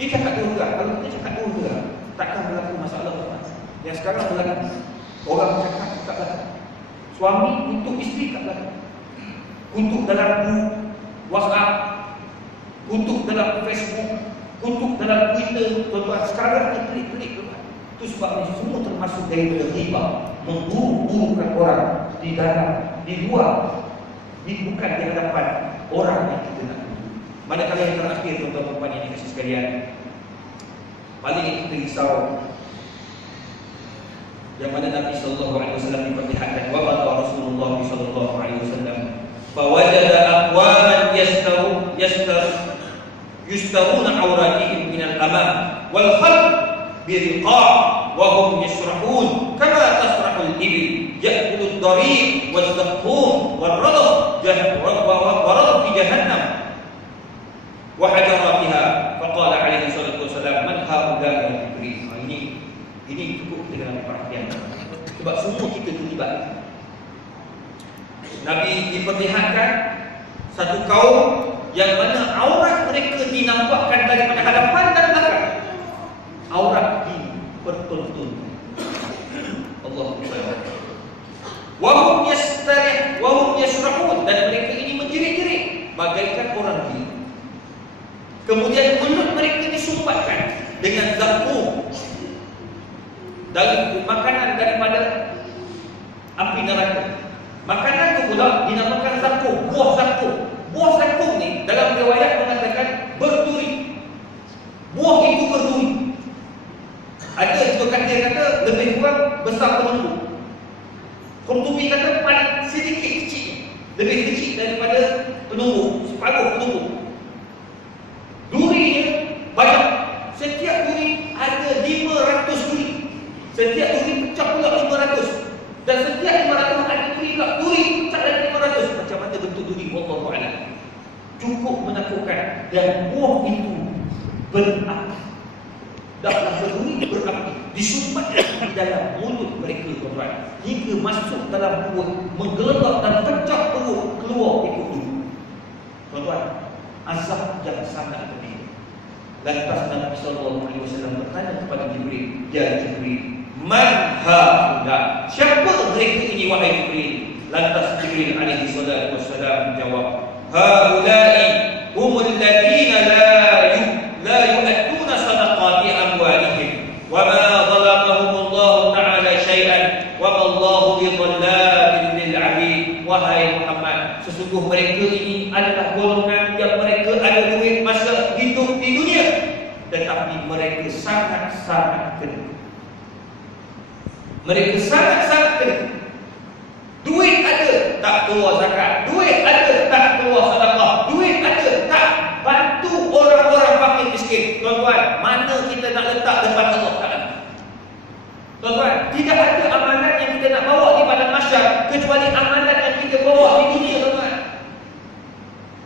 Dia cakap dua orang. Kalau kita cakap dua orang, takkan berlaku masalah. Yang sekarang berlaku, orang cakap kat belakang. Suami untuk isteri kat belakang. Untuk dalam grup WhatsApp, untuk dalam Facebook, untuk dalam Twitter. Tuan-tuan, sekarang ni pelik-pelik tuan-tuan. Itu sebabnya semua termasuk daripada riba, memburu-burukan orang di dalam, di luar, bukan di hadapan orang yang kita nak bunuh. Manakala yang terakhir, tuan-tuan dan puan yang dikasihi sekalian, paling kita risau, yang mana Nabi sallallahu alaihi wasallam diperlihatkan, wa qala Rasulullah sallallahu alaihi wasallam, fawajada aqwaman yustaruna awratihim min al-amam wal khalf biriqa' wa hum yasrahun kama tasrahu al-ibil ya'kulu ad-dari' wal-zaqqum wal-radh wa fi jahannam wa hajaratiha faqala alaihi salatu wasallam man haula ya Jibril. Ini cukup kita dalam perhatian, sebab semua kita terlibat. Nabi diperlihatkan satu kaum yang mana aurat mereka dinampakkan daripada hadapan dan belakang. Aurat dipertontonkan. Allah Akbar. Wa hum yasrahun, dan mereka ini menjerit-jerit bagaikan orang gila. Kemudian mulut mereka disumpatkan dengan zakum, dari makanan daripada api neraka. Makanan itu pula dinamakan zakum, buah zakum. Buah zakum ni dalam riwayat mengatakan berduri. Buah itu berduri. Ada juga kata lebih kurang besar penunggu. Qurtubi kata paling sedikit kecil, lebih kecil daripada penunggu, separuh penunggu. Durinya banyak. Setiap duri ada 500 duri. Setiap duri pecah pula 500. Dan setiap 500 ada duri pula. Duri pecah dari 500. Macam mana bentuk duri? Wallahu a'lam. Cukup menakutkan. Dan buah itu berapi. Dahlah berduri berapi. Disumbatkan di dalam mulut mereka, tuan-tuan, hingga masuk dalam perut, menggeletak dan pecah perut, keluar ikut duri. Tuan-tuan, azab yang sangat pedih. Lantas Nabi sallallahu alaihi wasallam bertanya kepada Jibril, "Ya Jibril, man haula?" Siapa mereka ini wahai Jibril? Lantas Jibril alaihi salatu wasallam menjawab, "Haula'i humul ladina la yu'adduna sadaqati amwalihim wa ma zalamahumullahu ta'ala syai'an wa ma Allahu bidhallamin lil 'abid." Wahai Muhammad, sesungguh mereka ini adalah golongan yang mereka ada duit masa hidup di dunia, tetapi mereka sangat-sangat kena. Mereka sangat-sangat kena. Duit ada, tak keluar zakat. Duit ada, tak keluar sedekah. Duit ada, tak bantu orang-orang fakir miskin. Tuan-tuan, mana kita nak letak depan Allah Ta'ala? Tuan-tuan, tidak ada amalan yang kita nak bawa di padang mahsyar kecuali amalan yang kita bawa di dunia, tuan-tuan.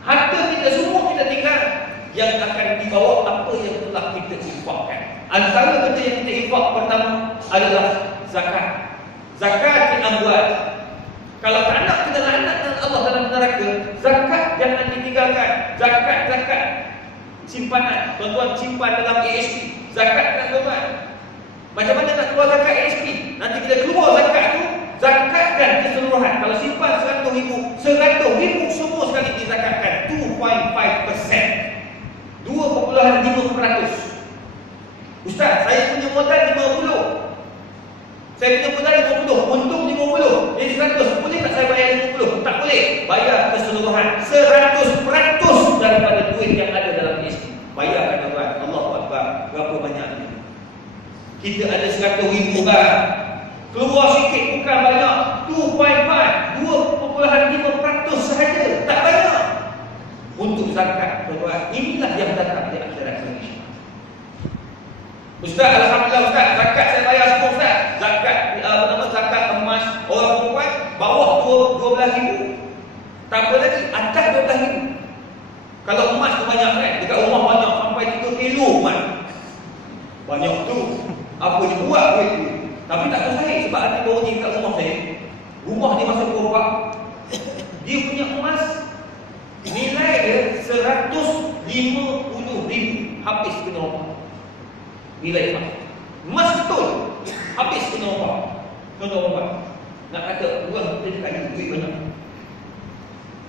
Harta kita semua kita tinggal, yang akan dibawa apa yang telah kita infakkan. Antara benda yang kita infak pertama adalah zakat. Zakat amwal. Kalau tak nak kita laknat dengan Allah dalam neraka, zakat jangan ditinggalkan. Zakat simpanan. Tuan-tuan simpan dalam ASP. Zakat kan, tuan-tuan. Macam mana nak keluar zakat ASP? Nanti kita keluar zakat tu, zakatkan keseluruhan. Kalau simpan 100,000 semua sekali dizakatkan. 2.5%. 2.5%. Ustaz, saya punya modal 50. Saya punya modal 50, untung 50. Jadi 100, boleh tak saya bayar 50? Tak boleh. Bayar keseluruhan 100% daripada duit yang ada dalam ASP. Bayarkan, tuan-tuan. Allahu Akbar. Berapa banyaknya? Kita ada 100,000 kan? Keluar sikit bukan banyak. 2.5% sahaja. Tak banyak. Untuk zakat, tuan-tuan. Inilah yang datang di akhirat Malaysia. Ustaz, alhamdulillah Ustaz, zakat saya bayar semua Ustaz. Zakat zakat emas orang perempuan bawah 12,000. Tak apa lagi, atas 12,000. Kalau emas tu banyak kan, dekat rumah banyak sampai 3 kilo emas. Banyak tu. Apa dia buat duit tu? Tapi tak tahu saya, sebab ada baru ni kat rumah saya. Rumah ni masa berubat, dia punya emas nilai dia 150,000. Habis kena orang. Nilai emas. Emas betul. Habis kena orang. Tuan-tuan, nak kata orang kita cakap duit banyak.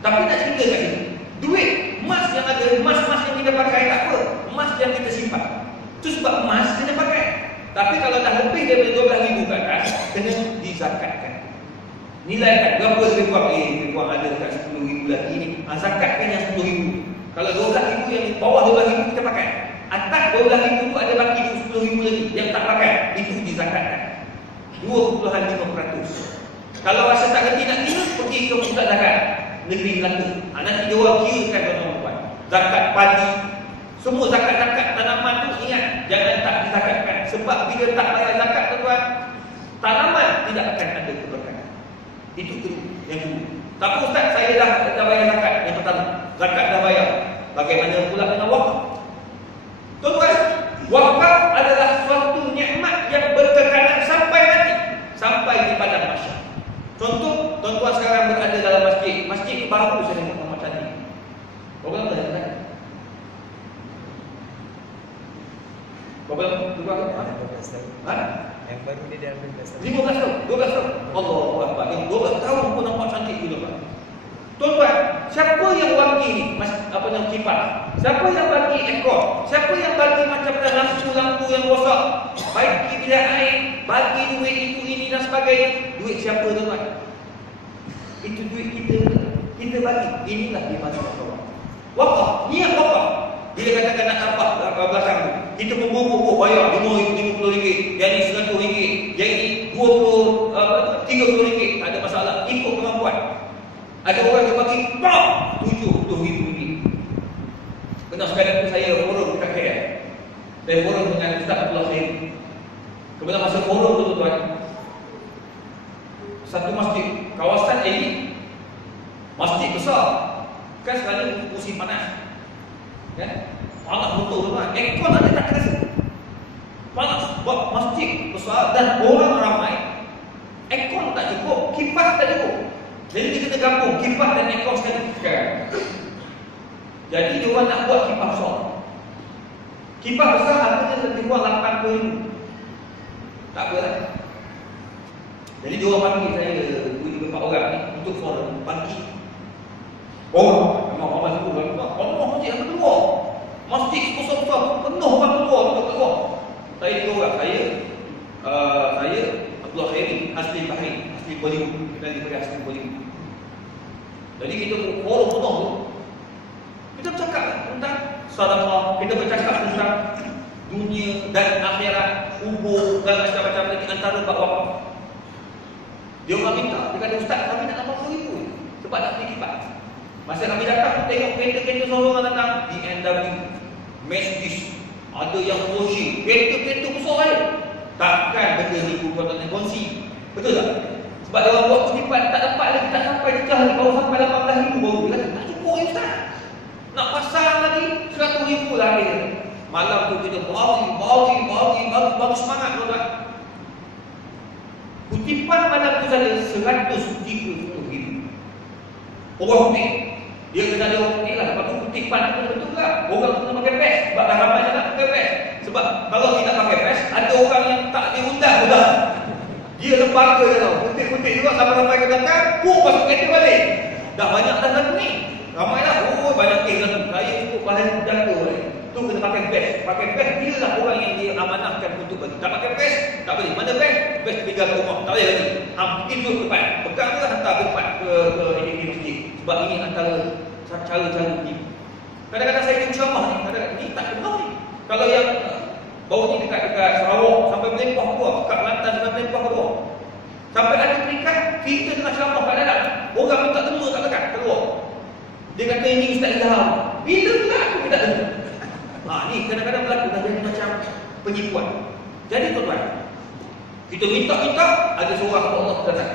Tapi nak cerita kat sini, duit emas yang ada, emas-emas yang kita pakai tak apa. Emas yang kita simpan. Itu sebab emas kita pakai. Tapi kalau dah lebih daripada 12,000 ke atas, kena dizakatkan. Nilaikan berapa lebih kurang, lebih kurang ada dekat 10,000 lagi ni. Zakatkan yang 10,000. Kalau 12,000 yang di bawah 12,000 kita pakai. Atas 12,000 tu ada baki 10,000 lagi yang tak pakai, itu dizakatkan. 2.5%. Kalau rasa tak kerti nak kira, pergi ke pusat zakat negeri Melaka. Nanti dia orang kirakan tuan-tuan. Zakat padi, semua zakat-zakat tanaman tu ingat, jangan tak dizakatkan. Sebab bila tak bayar zakat tuan-tuan, tanaman tidak akan ada keberkatan. Itu yang dulu. Tapi ustaz, saya dah bayar zakat. Yang pertama, zakat dah bayar. Bagaimana pula dengan wakaf? Tuan-tuan, wakaf adalah suatu nikmat yang berkekalan sampai nanti, sampai di padang mahsyar. Contoh, tuan-tuan sekarang berada dalam masjid. Masjid baru saya tengok nama cantik. Berapa lama dah kan? Berapa lama? 15 tahun. Ha? Yang baru ni dah 15 tahun. 15 tahun, 12 tahun. Allahu Akbar. Yang 12 tahun pun nampak cantik juga, Pak. Tuan-tuan, siapa yang bagi ni? Apa yang kipas? Siapa yang bagi ekor? Siapa yang bagi macam lampu-lampu yang rosak? Bagi bilik air, bagi duit itu, ini dan sebagainya. Duit siapa tuan-tuan? Itu duit kita. Kita bagi. Inilah dia masuk wakaf. Wakaf, niat wakaf. Bila katakan nak nampak belakang tu, kita memburu bayar RM50, yang ni RM100, yang ni RM30, tak ada masalah, ikut kemampuan. Ada orang yang bagi RM70,000. Pernah sekali saya forum dekat KL. Saya forum dengan Ustaz Abdullah Khair. Kemudian masa forum tu tuan, satu masjid, kawasan elit, masjid besar. Kan sekarang musim panas, kan? Panas betul tuan. Aircon ada tak terasa. Panas. Buat masjid besar dan orang ramai, aircon tak cukup, kipas tak cukup. Jadi kita kena gabung kipas dan aircon sekali sekarang. Jadi dia orang nak buat kipas besar. Kipas besar harganya lebih kurang RM80,000. Tak apalah. Jadi dia orang panggil saya 2-4 orang ni untuk forum pagi. Oh, memang ramai tu kan. Allah masjid yang keluar. Masjid besar-besar penuh orang keluar untuk keluar. Saya 2 orang. Saya Abdullah Khairi, asli Bahrain, asli Bollywood. Kita diberi asli Bollywood. Jadi kita forum penuh tu. Kita bercakap tentang sedekah, kita bercakap tentang dunia dan akhirat, kubur dan macam-macam lagi antara bab wakaf. Dia orang minta, dia kata ustaz kami nak RM80,000 sebab nak beli kipas. Masa kami datang tengok kereta-kereta seorang datang BMW, Mercedes, ada yang Porsche, kereta-kereta besar kan. Takkan benda ni kau tak nak kongsi. Betul tak? Sebab dia orang buat kutipan tak dapat lagi, tak sampai dekah lagi, baru sampai RM18,000 baru. Dia kata tak cukup ya ustaz. Nak pasang lagi RM100,000 lah dia. Malam tu kita bagi semangat tuan-tuan. Kutipan malam tu saja RM130,000. Orang putih. Dia kena ada orang putih lah. Lepas tu kutipan tu betul lah. Orang kena pakai pes. Sebab dah ramai nak pakai pes. Sebab kalau tidak pakai pes, ada orang yang tak diundang pula. Dia lembaga tau. Putih-putih juga sampai-sampai ke belakang. Masuk kereta balik. Dah banyak dah lagu ni. Ramai lah. Banyak kes lagu. Saya cukup pahala jaga balik. Tu kena pakai pes. Pakai pes dia lah orang yang dia amanahkan untuk bagi. Tak pakai pes, tak boleh. Mana pes? Pes tinggal ke rumah. Tak boleh lagi. Mungkin duduk depan. Pegang dia hantar ke depan ke ADP masjid. Sebab ini antara cara-cara ni. Kadang-kadang saya ceramah ni, kadang-kadang ni tak kenal ni. Kalau yang bau ni dekat Sarawak sampai melempah keluar, kat Kelantan sampai melempah keluar. Sampai ada peringkat kita tengah ceramah kat dalam. Orang minta temu kat dekat keluar. Dia kata ini Ustaz Ilham. Bila pula aku minta temu? Ni kadang-kadang berlaku dah jadi macam penipuan. Jadi tuan-tuan, kita minta-minta, ada seorang Allah datang.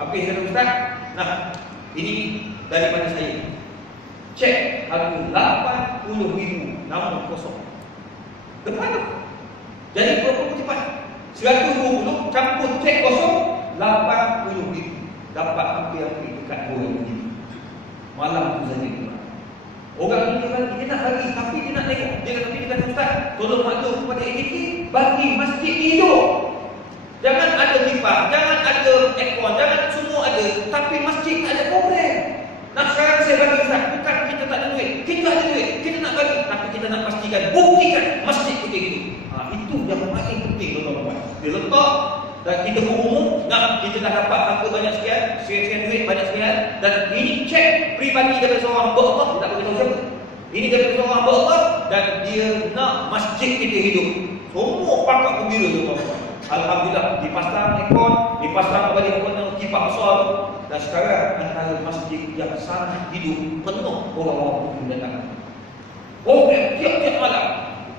Habis kata Ustaz, nah ini daripada saya. Cek harga RM80,000, namun kosong. Depan tu. Jadi berapa kutipan? 120 campur cek kosong, RM80,000. Dapat hampir-hampir dekat RM2,000. Malam tu saja. Orang ini lagi, dia nak bagi, tapi dia nak tengok. Dia kata Ustaz, tolong maklum kepada ADK, bagi masjid hidup. Jangan ada kipas, jangan ada aircon, jangan semua ada, tapi masjid tak ada problem. Nak sekarang saya bagi Ustaz, bukan kita tak ada duit. Kita ada duit, kita nak bagi, tapi kita nak pastikan, buktikan masjid kita hidup. Itu yang paling penting kita dah dapat harga banyak sekian, sekian duit banyak sekian, dan ini cek peribadi daripada seorang hamba Allah, tak beritahu siapa. Ini daripada seorang hamba Allah dan dia nak masjid kita hidup. Semua pakat gembira tu. Alhamdulillah dipasang aircon, dipasang balik kipas besar, dan sekarang antara masjid yang sangat hidup, penuh orang-orang yang datang. Tiap-tiap malam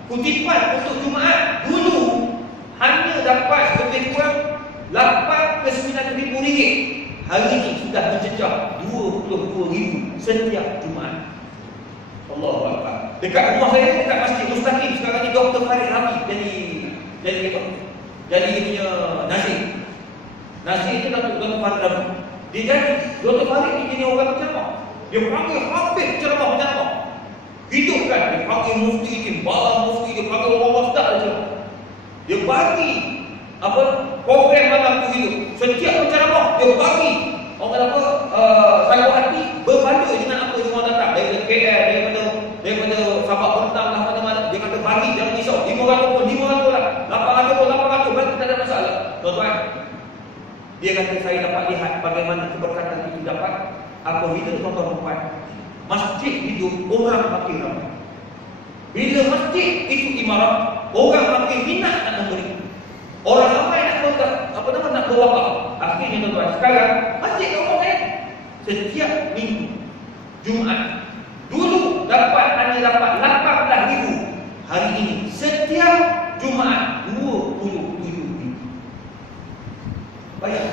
kutipan untuk Jumaat dulu hanya dapat lebih kurang 8 ke 9 ribu ringgit. Hari ini sudah menjejak 22 ribu setiap Jumaat. Allahu Akbar. Dekat rumah saya, dekat Masjid Mustaqim sekarang ni, Dr. Farid Rabi jadi dia punya Nazir. Nazir itu Dr. Farid Rabi. Dia jadi Dr. Farid ni jadi orang penceramah. Dia panggil habis penceramah. Hidup kan, dia panggil mufti, timbalan mufti, dia panggil orang ustaz saja. Dia bagi program malam tu hidup. Setiap penceramah dia bagi orang sayur hati berpadu dengan apa yang orang datang daripada KL, daripada Sabah Pentang lah, mana-mana. Dia kata bagi, jangan risau, 500 pun 500 lah, 800 pun 800, bagi tak ada masalah. Tuan-tuan, dia kata saya dapat lihat bagaimana keberkatan itu dapat apabila tuan-tuan masjid hidup, orang makin ramai. Bila masjid itu imarah, orang makin minat nak memberi. Orang ramai nak berwakaf. Akhirnya tuan-tuan, sekarang masjid orang saya setiap minggu Jumaat dulu hanya dapat 18 ribu. Hari ini setiap Jumaat 27 ribu. Bayar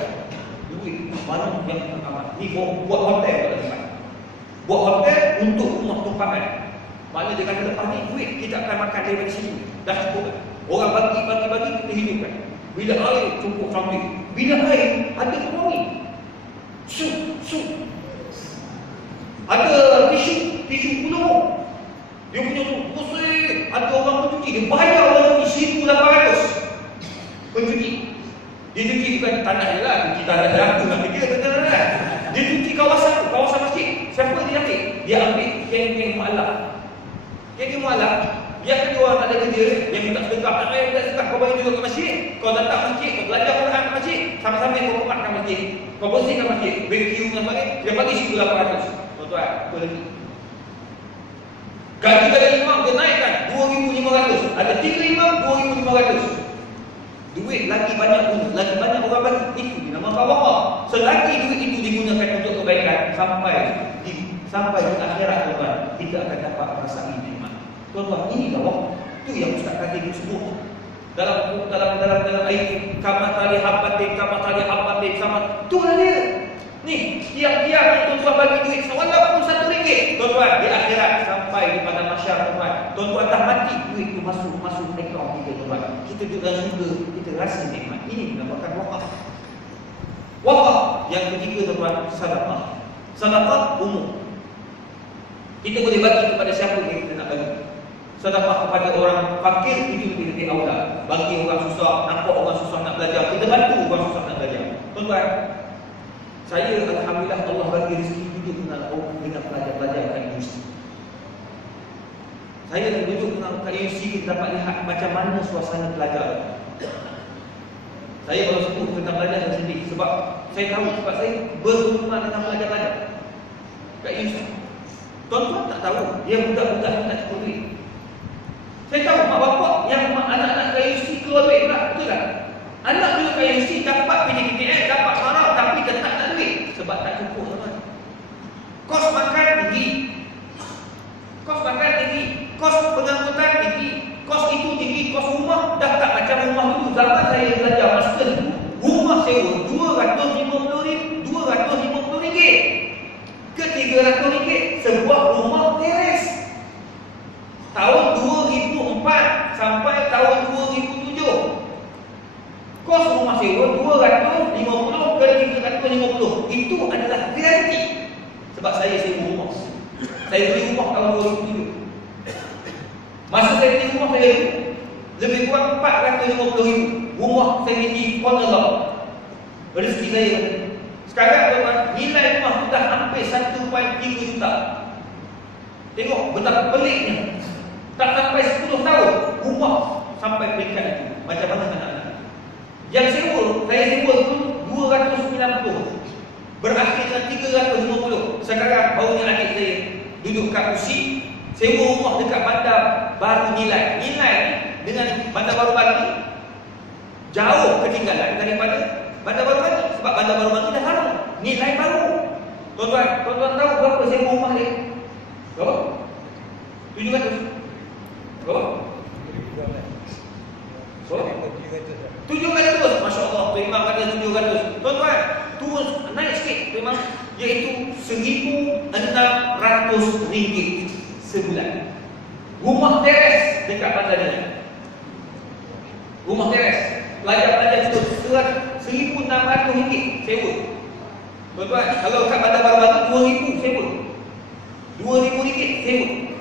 duit mana yang amat. Ni buat hotel pada tempat. Buat hotel untuk rumah tumpangan. Maknanya dia kata lepas ni duit kita akan makan daripada sini. Dah cukup kan? Orang bagi kita hidupkan. Bila air cukup sampai. Bila air ada pengawi. Sup. Ada tisu pulau. Dia punya tu pusing. Ada orang pencuci. Dia bayar orang ni 1,800 pencuci. Dia cuci bukan tanah je lah. Cuci tanah je lah. Tu nak fikir betul kan? Dia cuci kawasan masjid. Siapa dia ambil? Dia ambil geng-geng mu'alaf. Geng-geng mu'alaf, dia akan orang tak ada kerja, yang minta sedekah, tak payah minta sedekah, kau bagi juga ke masjid. Kau datang masjid, kau belajar Quran ke masjid, sambil-sambil kau kematkan masjid, kau bersihkan masjid, vacuum dan sebagainya, dia bagi 1,800. Tuan-tuan, apa lagi? Gaji imam dia naikkan 2,500. Ada 3 imam 2,500. Duit lagi banyak guna, lagi banyak orang bagi. Itu dinamakan wakaf. Selagi duit itu digunakan untuk kebaikan sampai di akhirat, tuan-tuan, kita akan dapat perasaan nikmat. Tuan-tuan, inilah wakaf. Itu yang Ustaz kata itu semua. Dalam ayat kama tali habbatin sama. Itulah dia. Ni, tiap-tiap tuan-tuan bagi duit walaupun RM1, tuan-tuan, di akhirat sampai di pada masyarakat, tuan-tuan dah mati, duit itu masuk akaun kita, tuan-tuan. Kita juga kita rasa nikmat. Ini dinamakan wakaf. Wakaf yang ketiga, tuan-tuan, sedekah. Sedekah umum. Kita boleh bagi kepada siapa yang kita nak bagi. Sedekah kepada orang fakir itu lebih aula. Bagi orang susah, nampak orang susah nak belajar, kita bantu orang susah nak belajar. Tuan-tuan, saya alhamdulillah Allah bagi rezeki duduk dengan pelajar-pelajar kat universiti. Saya duduk dengan kat universiti, kita dapat lihat macam mana suasana pelajar. Saya baru sebut tentang pelajar saya sendiri sebab saya tahu, sebab saya berhubungan dengan pelajar-pelajar kat universiti. Tuan-tuan tak tahu, dia budak-budak yang tak cukup duit. Saya tahu mak bapak yang anak-anak kat universiti keluar duit pula, betul tak? Anak dulu kat universiti dapat PDKTS, dapat marah, tapi tetap tak duit sebab tak cukup, teman. Kos makan tinggi, kos pengangkutan tinggi, kos itu tinggi, kos rumah dah tak macam rumah dulu. Zaman saya belajar master dulu, rumah sewa RM250 ke RM300 sebuah rumah teres. Tahun 2004 sampai tahun 2007. Kos rumah sewa 250 ke 350. Itu adalah garanti. Sebab saya sewa rumah. Saya beli rumah tahun 2007. Masa saya beli rumah saya lebih kurang 450,000. Rumah saya beli corner lot. Rezeki saya. Sekarang tuan-tuan, nilai rumah tu dah hampir 1.3 juta. Tengok betapa peliknya. Tak sampai 10 tahun rumah sampai peringkat itu. Macam mana anak-anak? Yang sewa, saya sewa tu 290. Berakhir dengan 350. Sekarang barunya adik saya duduk kat kursi, sewa rumah dekat Bandar Baru Nilai. Nilai dengan Bandar Baru Bagi jauh ketinggalan daripada Bandar Baru Bagi. Sebab Bandar Baru Bagi dah lama, Nilai baru. Tuan-tuan tahu berapa sewa rumah dia? Berapa? 700. Berapa? 700. Masya Allah, Tuan Imam kata 700. Tuan-tuan, turun naik sikit Tuan Imam, iaitu RM1,600 sebulan. Rumah teres dekat Bandar ni. Rumah teres pelajar-pelajar itu RM1,600 sewa. Tuan-tuan, kalau kat Bandar Baru Bagi RM2,000 sewa. RM2,000 sewa.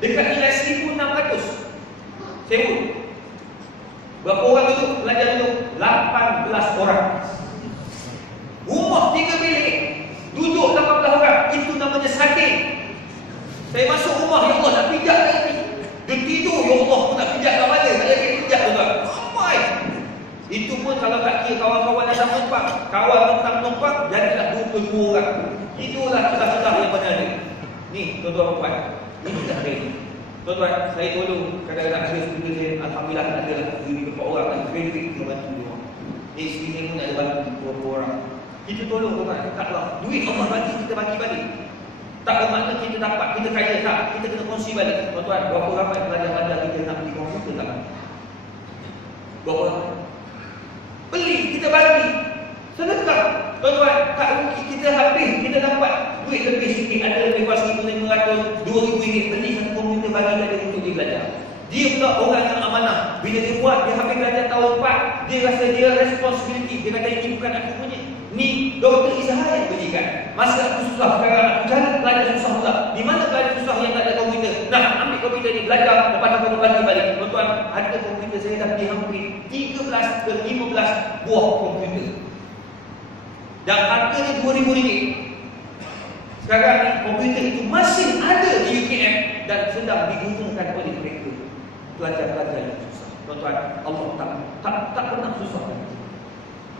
Dekat nilai RM1,600 sewa. Berapa orang duduk? Pelajar duduk 18 orang. Rumah 3 bilik, duduk 18 orang. Itu namanya sadin. Saya masuk rumah, ya Allah nak pijak lagi. Dia tidur, ya Allah pun nak pijak kat mana? Tak yakin pijak tuan. Ramai. Itu pun kalau tak kira kawan-kawan yang numpang. Kawan tentang numpang, jadilah 22 orang. Itulah celah-celah yang benar ni. Ni tuan-tuan puan, ini tak ada. Tuan-tuan, saya tolong kadang-kadang ada student saya, alhamdulillah ada lah beberapa orang yang kredit kita bantu dia. Ni isteri saya pun ada bantu beberapa orang. Kita tolong tuan-tuan, taklah. Duit Allah bagi, kita bagi balik. Tak bermakna kita dapat, kita kaya tak. Kita kena kongsi balik. Tuan-tuan, berapa ramai pelajar-pelajar kita nak beli komputer tak? Berapa ramai? Beli, kita bagi. Sedekah. Tuan-tuan, tak rugi kita habis, kita dapat duit lebih sikit. Ada lebih kurang RM1,500, RM2,000 beli satu komputer bagi dia untuk dia belajar. Dia pula orang yang amanah. Bila dia buat, dia habis belajar tahun 4, dia rasa dia responsibility. Dia kata ini bukan aku punya. Ni Dr. Izhar yang belikan. Masa aku susah, sekarang aku cari pelajar susah pula. Di mana pelajar susah yang tak ada komputer? Nah, ambil komputer ni, belajar, lepas aku bagi balik. Tuan-tuan, ada komputer saya dah beli hampir 13 ke 15 buah komputer. Dan harganya RM2,000. Sekarang ni komputer itu masih ada di UKM dan sedang digunakan oleh mereka, pelajar-pelajar yang susah. Tuan-tuan, Allah tak pernah susah.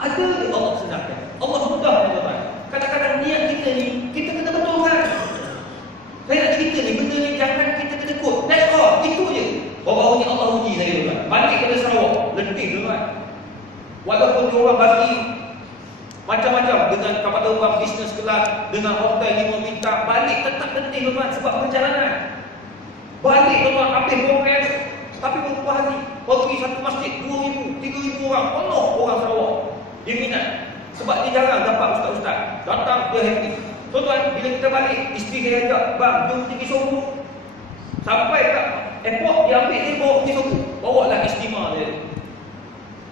Ada Allah senangkan. Allah mudah tuan-tuan. Kadang-kadang niat kita ni, kita kena betulkan. Saya nak cerita ni, benda ni jangan kita kena kod. That's all, itu je. Baru-baru ni Allah uji saya tuan-tuan. Balik pada Sarawak, letih tuan-tuan. Walaupun diorang bagi macam-macam dengan kapal terbang bisnes kelas, dengan hotel 5 bintang, balik tetap penting tuan-tuan sebab perjalanan. Balik tuan-tuan habis program, tapi beberapa hari pergi satu masjid 2,000, 3,000 orang, penuh orang Sarawak. Dia minat sebab dia jarang dapat ustaz-ustaz. Datang dia happy. Tuan-tuan, bila kita balik, isteri saya ajak, bang, jom pergi Sogo. Sampai kat airport, dia ambil dia bawa pergi Sogo. Bawa lah estima dia.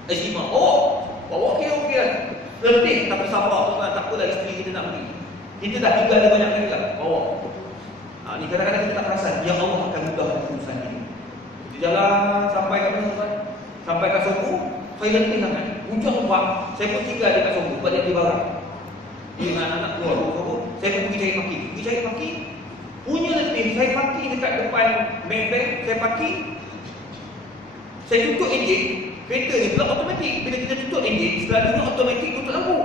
Estima. Oh, bawa okey-okey. Letih tapi sabar tuan-tuan, tak apalah isteri kita nak pergi. Kita dah tinggal ada banyak kali lah, bawa. Ni kadang-kadang kita tak perasan, ya Allah akan mudahkan urusan ini. Kita jalan sampai ke mana tuan? Sampai ke Sogo, saya letih sangat. Hujung sebab saya pun tinggal dekat Sogo, sebab dia barang. Dia dengan anak keluar Sogo, saya pun pergi cari parking. Pergi cari parking, punya letih, saya parking dekat depan main bank, saya parking. Saya tutup enjin, kereta ni pula automatik. Bila kita tutup enjin, setelah duduk automatik tutup lampu.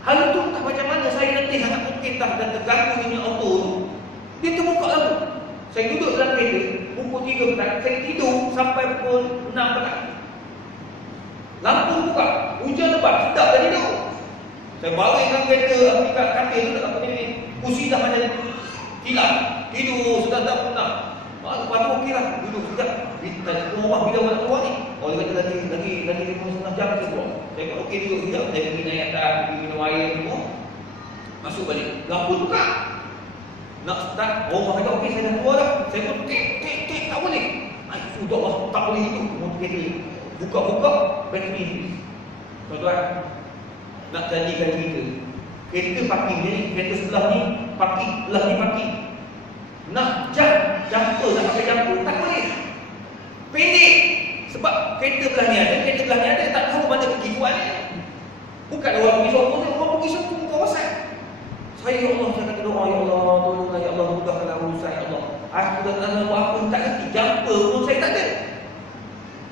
Hal itu tak macam mana saya letih sangat mungkin tak dan terganggu dengan auto tu. Dia terbuka lampu. Saya duduk dalam kereta, pukul 3 petang, saya tidur sampai pukul 6 petang. Lampu buka, hujan lebat, sedap dah tidur. Saya balikkan kereta, dekat katil tu, tak apa ni, kursi dah macam hilang. Tidur, sedap-sedap penat. Lepas tu okey lah, duduk sekejap. Rumah bila orang nak keluar ni, dia kata lagi 5.5 jam saya keluar. Saya kata okey duduk sekejap, saya pergi naik atas, pergi minum air semua. Masuk balik, lampu buka. Nak start, rumah kata okey saya dah keluar dah. Saya pun tik, tak boleh. Sudah lah, tak boleh hidup. Motor kereta buka-buka, bateri habis. Tuan-tuan, nak jadikan cerita, kereta parking ni, kereta sebelah ni parking, belah ni parking. Nak jumper, nak pakai jumper, tak boleh. Pendek. Sebab kereta belah ni ada, kereta belah ni ada, tak tahu mana pergi buat ni. Bukan orang pergi Sogo ni, orang pergi Sogo ke kawasan. Saya, ya Allah, saya kata doa, ya Allah, tolonglah, ya Allah, mudahkanlah urusan, ya Allah. Aku dah tak tahu apa, tak kerti, jumper pun saya tak ada.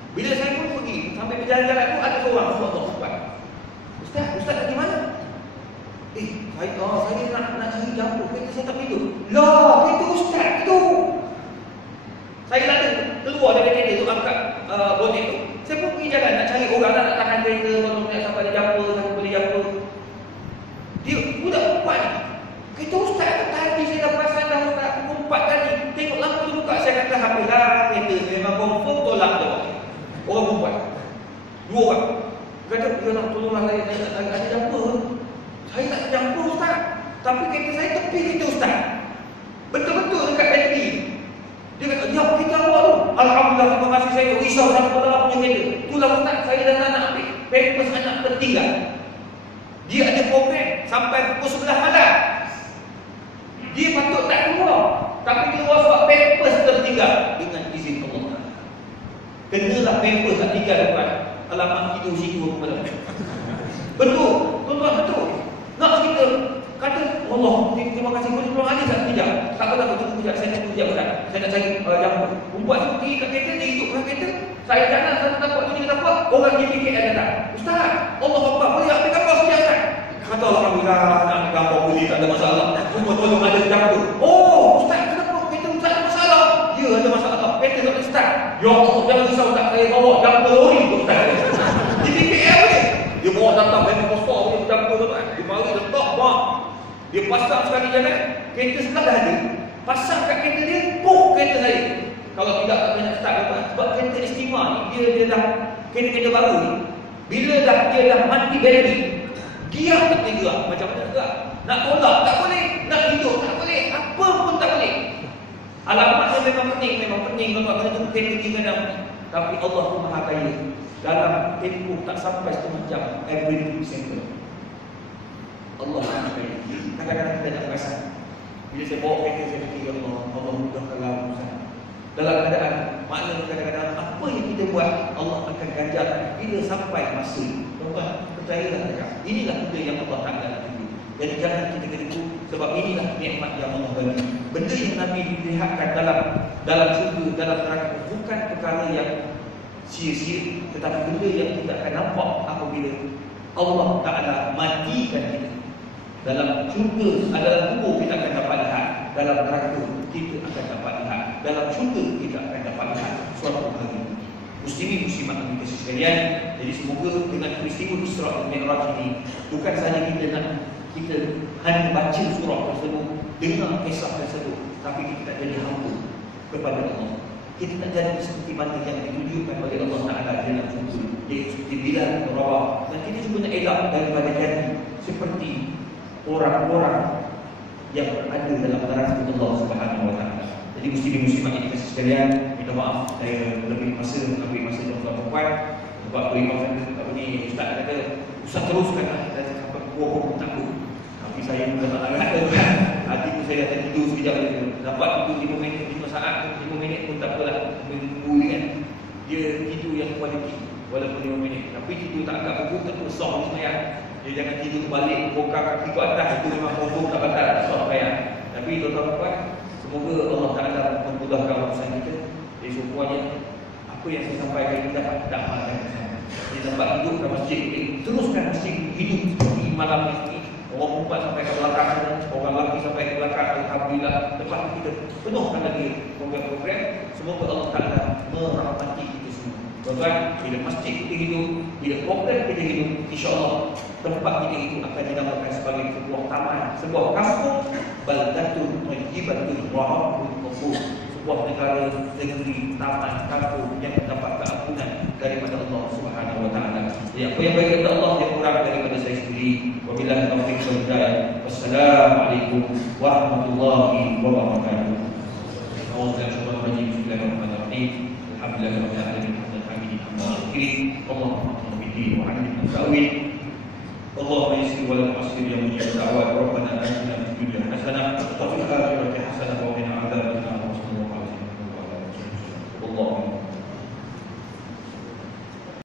Bila saya pun pergi, sampai berjalan-jalan tu, ada seorang Allah sebab. Ustaz, saya nak cari jambu, kereta saya tak hidup. Lah, kereta ustaz tu. Saya lalu keluar dari kereta tu, angkat bonet tu. Saya pun pergi jalan nak cari orang nak tahan kereta, tolong nak sampai ada jambu, sampai boleh jambu. Dia budak perempuan. Kereta ustaz tu tadi saya dah perasan dah ustaz pukul 4 tadi. Tengok lampu tu buka, saya kata habislah kereta memang confirm tolak dia. Orang perempuan. 2 orang. Dia kata, dia nak tolonglah saya nak ada jambu. Saya tak ada jambu ustaz. Tapi kereta saya tepi kereta ustaz. Betul-betul dekat bateri. Dia kata, ya kita awak tu. Alhamdulillah, terima kasih saya risau sama dalam punya kereta. Itulah ustaz, saya dah nak ambil pampers anak tertinggal. Dia ada program sampai pukul 11 malam. Dia patut tak keluar, tapi keluar sebab pampers tertinggal dengan izin Allah. Kenalah pampers tak tinggal depan alamat tidur situ apa. Betul, tuan-tuan betul. Nak kita kata Allah, terima kasih boleh tolong ada tak sekejap? Tak apa, tunggu sekejap, saya tunggu sekejap ustaz. Saya nak cari jambu. Perempuan tu pergi kat kereta, dia hidup kat kereta. Saya jalan satu tapak tu, dia tapak. Orang GPKL datang. Ustaz, Allah Akbar, boleh ambil gambar sekejap ustaz? Kata Alhamdulillah, nak ambil gambar boleh, tak ada masalah. Cuma tolong ada jambu. Oh, ustaz, kenapa kereta ustaz ada masalah? Ya, ada masalah. Kereta tak boleh start. Ya Allah, jangan risau ustaz, saya bawa jambu lori tu ustaz. GPKL ni. Dia bawa datang dari kosong punya jambu tu kan. Dia mari letak bak. Dia pasang sekali jalan, kereta sebelah dah ada. Pasang kat kereta dia, puk kereta saya. Kalau tidak tak boleh nak start kan. Sebab kereta Estima ni, dia dah kereta-kereta baru ni. Bila dia dah mati bateri, dia tak boleh gerak. Macam mana nak gerak? Nak tolak tak boleh, nak hidup tak boleh, apa pun tak boleh. Alamatnya memang pening tuan-tuan, kena tunggu kereta 3 jam. Tapi Allah tu Maha Kaya. Dalam tempoh tak sampai setengah jam, every second. Allah Maha Kaya. Kadang-kadang kita tak perasan. Bila saya bawa kereta, saya fikir Allah mudahkanlah urusan. Dalam keadaan maknanya kadang-kadang apa yang kita buat Allah akan ganjar bila sampai masa. Tuan-tuan, percayalah saja. Inilah benda yang Allah Taala nak tunjuk. Jadi jangan kita ketipu, sebab inilah nikmat yang Allah bagi. Benda yang Nabi dilihatkan dalam syurga, dalam neraka, bukan perkara yang sia-sia, tetapi benda yang kita akan nampak apabila Allah Taala matikan kita. Dalam syurga, dalam kubur kita akan dapat lihat. Dalam neraka kita akan dapat lihat. Dalam syurga kita akan dapat lihat suatu hari. Muslimin muslimat yang dikasihi sekalian, jadi semoga dengan peristiwa Isra dan Mi'raj ini bukan sahaja kita hanya baca surah tersebut, dengar kisah tersebut, tapi kita tak jadi hamba kepada Allah. Kita tak jadi seperti mana yang ditunjukkan oleh Allah Taala dalam surga, iaitu seperti Bilal dan Rabah, dan kita juga nak elak daripada jadi seperti orang-orang yang berada dalam neraka Allah Subhanahu Wa Taala. Jadi muslimin muslimat yang dikasihi sekalian, minta maaf saya lebih masa ambil masa tuan-tuan perempuan. Sebab imam saya ni ustaz kata ustaz teruskanlah, kita sampai pukul pun takut. Tapi saya pun tak agak kan. Hati pun saya dah tidur sekejap lagi. Dapat tidur 5 minit, 5 saat, 5 minit pun tak apalah. Menunggu kan. Dia tidur yang kualiti walaupun 5 minit. Tapi tidur tak agak pukul tak besar ni semayang. Dia jangan tidur balik bongkar kaki ke atas, itu memang pokok tak batal besar semayang. Tapi tuan-tuan perempuan, semoga Allah Taala memudahkan urusan kita. Jadi semuanya apa yang saya sampaikan ini dapat amalkan bersama. Dia dapat hidupkan masjid, teruskan masjid hidup seperti malam ini. Orang perempuan sampai ke belakang sana, orang lelaki sampai ke belakang. Alhamdulillah, lepas kita penuhkan lagi program-program. Semoga Allah Taala merahmati kita semua. Tuan-tuan, bila masjid kita hidup, bila program kita hidup, insya-Allah tempat kita itu akan dinamakan sebagai sebuah taman, sebuah kampung, baldatun thayyibatun wa rabbun ghafur. Sebuah negara, negeri, taman, kampung yang mendapat keampunan daripada Allah Subhanahu Wa Taala. Jadi apa yang baik daripada Allah, yang kurang daripada saya sendiri. Wabillahi taufiq wal hidayah. Wassalamualaikum warahmatullahi wabarakatuh. Bismillahirrahmanirrahim. Alhamdulillahirabbil alamin. Allahumma hamdini wa alimna ta'wil. Allahumma yassir wa la tu'assir ya mujib da'wat. Rabbana atina fid dunya hasanah wa fil akhirati hasanah